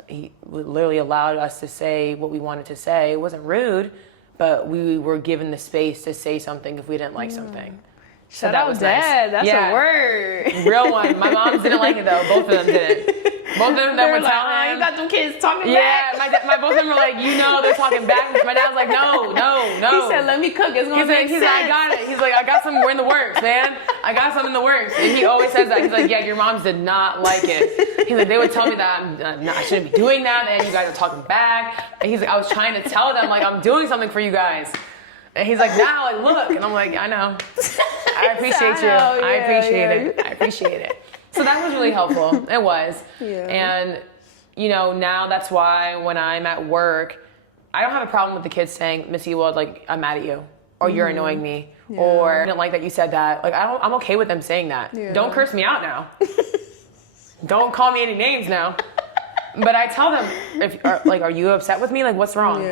he literally allowed us to say what we wanted to say. It wasn't rude, but we were given the space to say something if we didn't like something. So Shout that out was Dad. nice. That's a word. Real one. My moms didn't like it though. Both of them didn't. Both of them would tell him. You got them kids talking back. Yeah, my both of them were like, you know, they're talking back. My dad was like, no. He said, let me cook. It's gonna make sense. He's like, I got it. He's like, I got some in the works, man. I got some in the works. And he always says that. He's like, yeah, your moms did not like it. He's like, they would tell me that I shouldn't be doing that, and you guys are talking back. And he's like, I was trying to tell them like I'm doing something for you guys. And he's like, now, like, look. And I'm like, I know. I appreciate you. I appreciate it. So that was really helpful. It was. And, you know, now that's why when I'm at work, I don't have a problem with the kids saying, Miss Ewald, like, I'm mad at you. Or you're annoying me. Or I didn't like that you said that. Like, I'm okay with them saying that. Don't curse me out now. Don't call me any names now. But I tell them, are you upset with me? Like, what's wrong?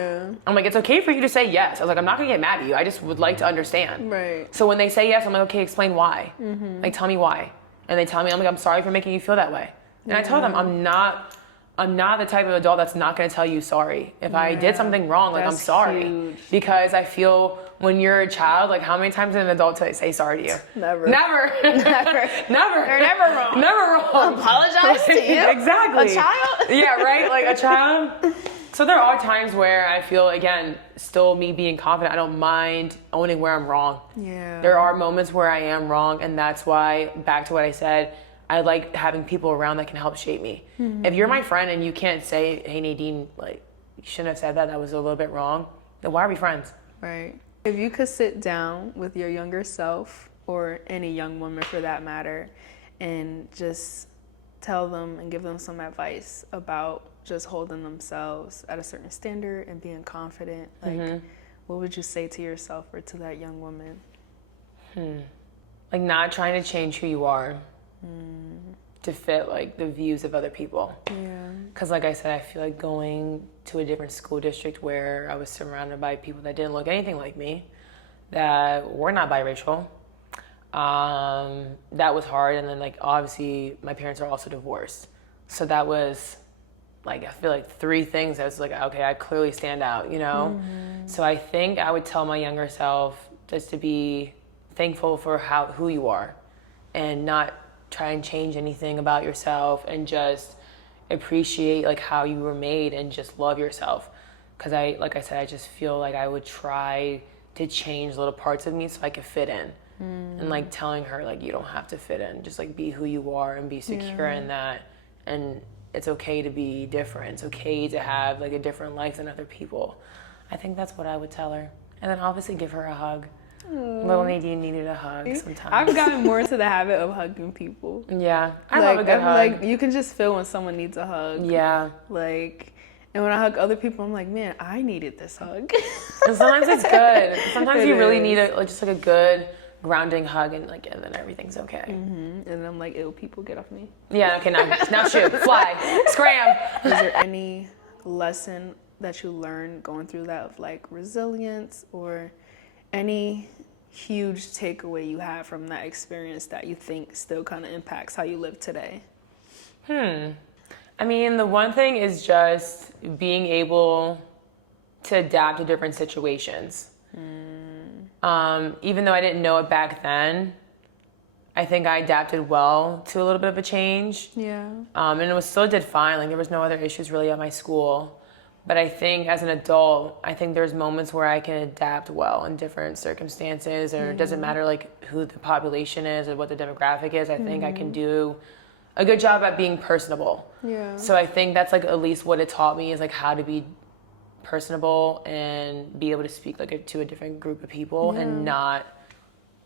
I'm like, it's okay for you to say yes. I was like, I'm not gonna get mad at you. I just would like to understand. So when they say yes, I'm like, okay, explain why. Like, tell me why. And they tell me, I'm like, I'm sorry for making you feel that way. And I tell them, I'm not the type of adult that's not gonna tell you sorry. If I did something wrong, like, I'm sorry. Huge. Because I feel when you're a child, like, how many times did an adult say sorry to you? Never. They're never wrong. Never wrong. Apologize to you? Exactly. A child? Yeah, right? Like, a child. So there are times where I feel, again, still me being confident, I don't mind owning where I'm wrong. There are moments where I am wrong, and that's why, back to what I said, I like having people around that can help shape me. If you're my friend and you can't say, hey, Nadine, like, you shouldn't have said that, that was a little bit wrong, then why are we friends? Right. If you could sit down with your younger self, or any young woman for that matter, and just tell them and give them some advice about just holding themselves at a certain standard and being confident, like, what would you say to yourself or to that young woman? Like, not trying to change who you are to fit, like, the views of other people. Because, like I said, I feel like going to a different school district where I was surrounded by people that didn't look anything like me, that were not biracial, that was hard. And then, like, obviously my parents are also divorced, so that was, like, I feel like 3 things that was like, okay, I clearly stand out, you know? So I think I would tell my younger self just to be thankful for who you are, and not try and change anything about yourself, and just appreciate, like, how you were made, and just love yourself. Because like I said, I just feel like I would try to change little parts of me so I could fit in. And, like, telling her, like, you don't have to fit in, just, like, be who you are and be secure in that. And it's okay to be different. It's okay to have, like, a different life than other people. I think that's what I would tell her. And then obviously give her a hug. Little Nadine needed a hug sometimes. I've gotten more into the habit of hugging people. Yeah, I love a good hug. Like, you can just feel when someone needs a hug. Yeah. Like, and when I hug other people, I'm like, man, I needed this hug. And sometimes it's good. Sometimes you really need just like a good grounding hug and then everything's okay. And I'm like, ew, people get off me. Yeah, okay, now shoot, fly, scram. Is there any lesson that you learned going through that of like resilience, or any huge takeaway you have from that experience that you think still kind of impacts how you live today? I mean, the one thing is just being able to adapt to different situations. Even though I didn't know it back then, I think I adapted well to a little bit of a change. Yeah. And it still did fine. Like, there was no other issues really at my school. But I think as an adult, I think there's moments where I can adapt well in different circumstances, or it doesn't matter like who the population is or what the demographic is. I think I can do a good job at being personable. Yeah. So I think that's like at least what it taught me, is like how to be personable and be able to speak like to a different group of people and not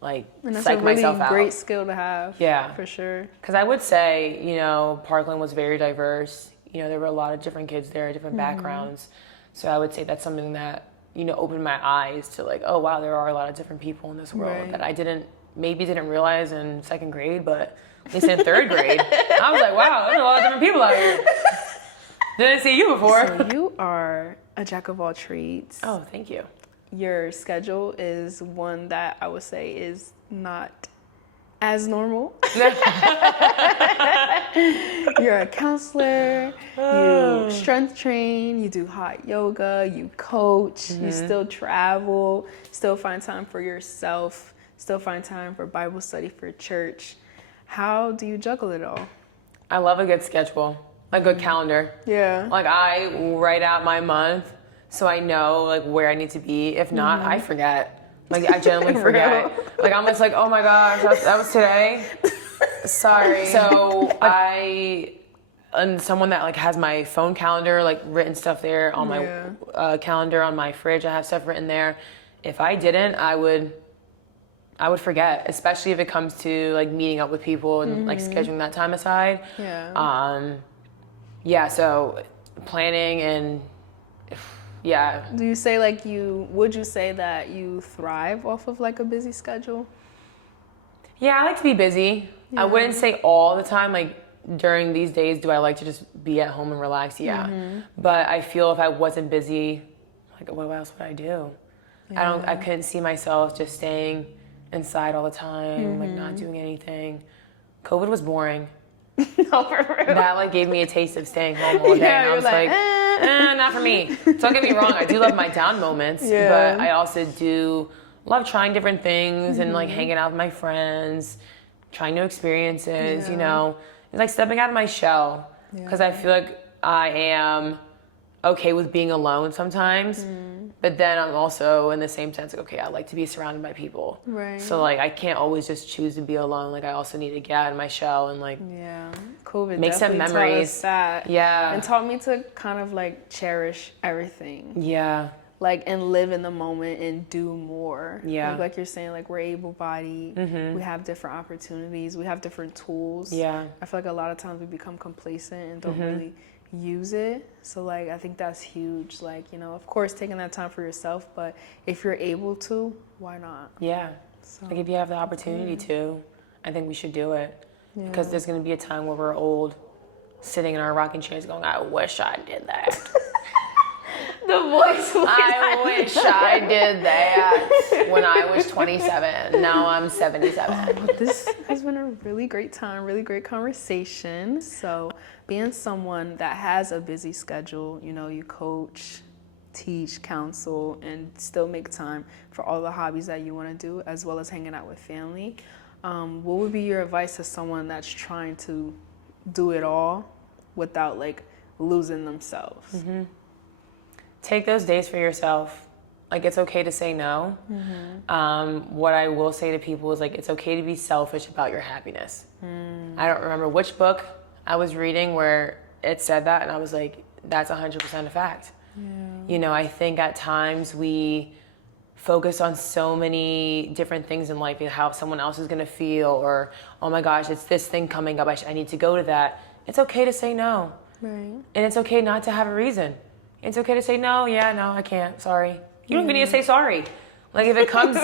like psych myself out. That's a really great skill to have. Yeah. For sure. Because I would say, you know, Parkland was very diverse. You know, there were a lot of different kids there, different backgrounds. So I would say that's something that, you know, opened my eyes to like, oh wow, there are a lot of different people in this world that I didn't realize in second grade, but at least in third grade, I was like, wow, there's a lot of different people out here. Didn't see you before. So you are a jack of all trades. Oh, thank you. Your schedule is one that I would say is not as normal. You're a counselor, you strength train, you do hot yoga, you coach, you still travel, still find time for yourself, still find time for Bible study, for church. How do you juggle it all? I love a good schedule, a good calendar. Yeah. Like, I write out my month so I know like where I need to be. If not, I forget. Like, I genuinely forget. Like, I'm just like, oh my gosh, that was today. Sorry. So I'm someone that like has my phone calendar, like written stuff there on my calendar on my fridge. I have stuff written there. If I didn't, I would forget, especially if it comes to like meeting up with people and like scheduling that time aside. Yeah. So planning and yeah. Do you say like would you say that you thrive off of like a busy schedule? Yeah, I like to be busy. I wouldn't say all the time, like during these days, do I like to just be at home and relax? Yeah. But I feel if I wasn't busy, like what else would I do? I couldn't see myself just staying inside all the time, like not doing anything. COVID was boring. No, for real. That like gave me a taste of staying home all day, and I was like, not for me. Don't get me wrong, I do love my down moments, but I also do love trying different things and like hanging out with my friends, trying new experiences. You know, it's like stepping out of my shell, because I feel like I am okay with being alone sometimes, but then I'm also in the same sense like, okay, I like to be surrounded by people. Right. So like I can't always just choose to be alone. Like I also need to get out of my shell and like COVID make some memories. taught us that. Yeah. And taught me to kind of like cherish everything. Yeah. Like, and live in the moment and do more. Yeah. Like you're saying, like we're able-bodied. We have different opportunities. We have different tools. Yeah. I feel like a lot of times we become complacent and don't really use it. So like I think that's huge. Like, you know, of course taking that time for yourself, but if you're able to, why not? Yeah. So, like if you have the opportunity to, I think we should do it. Because there's going to be a time where we're old, sitting in our rocking chairs going, I wish I did that. the voice. I wish I did that when I was 27. Now I'm 77. But this has been a really great time, really great conversation. So being someone that has a busy schedule, you know, you coach, teach, counsel, and still make time for all the hobbies that you want to do, as well as hanging out with family. What would be your advice to someone that's trying to do it all without like losing themselves? Take those days for yourself. Like, it's okay to say no. What I will say to people is like, it's okay to be selfish about your happiness. I don't remember which book I was reading where it said that, and I was like, that's 100% a fact. You know, I think at times we focus on so many different things in life, how someone else is gonna feel, or, oh my gosh, it's this thing coming up, I need to go to that. It's okay to say no. And it's okay not to have a reason. It's okay to say, no, I can't, sorry. You don't even need to say sorry. Like if it comes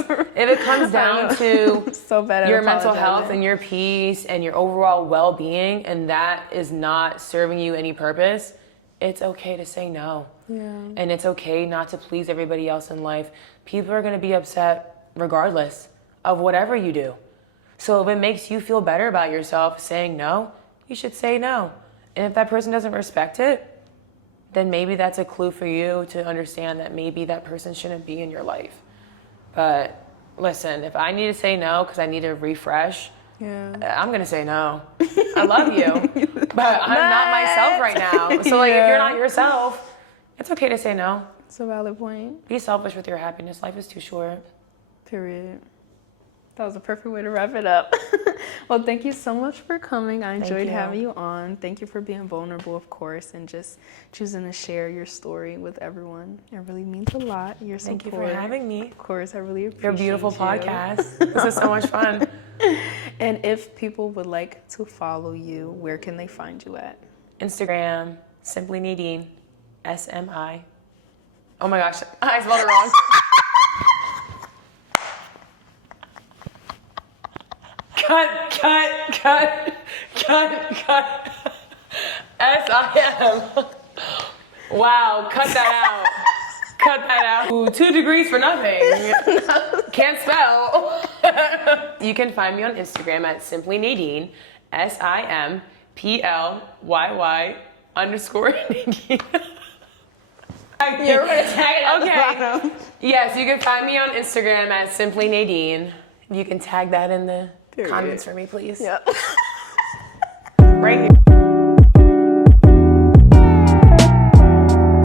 down to so bad at your mental apologizing. health and your peace and your overall well-being, and that is not serving you any purpose, it's okay to say no. Yeah. And it's okay not to please everybody else in life. People are going to be upset regardless of whatever you do. So if it makes you feel better about yourself saying no, you should say no. And if that person doesn't respect it, then maybe that's a clue for you to understand that maybe that person shouldn't be in your life. But listen, if I need to say no because I need to refresh, I'm going to say no. I love you, but I'm not myself right now. So like, if you're not yourself, it's okay to say no. It's a valid point. Be selfish with your happiness. Life is too short. Period. That was a perfect way to wrap it up. Well, thank you so much for coming. I enjoyed having you on. Thank you for being vulnerable, of course, and just choosing to share your story with everyone. It really means a lot. Your support. Thank you for having me. Of course, I really appreciate your beautiful you. podcast. This is so much fun. And if people would like to follow you, where can they find you at? Instagram, Simply Nadine, SMI. Oh my gosh, I spelled it wrong. Cut. SIM. Wow, cut that out. Ooh, 2 degrees for nothing. Can't spell. You can find me on Instagram at Simply Nadine, SIMPLYY _Nadine. You're going to tag it at the bottom. Yes, you can find me on Instagram at Simply Nadine. You can tag that in the comments for me, please. Yeah. Right here.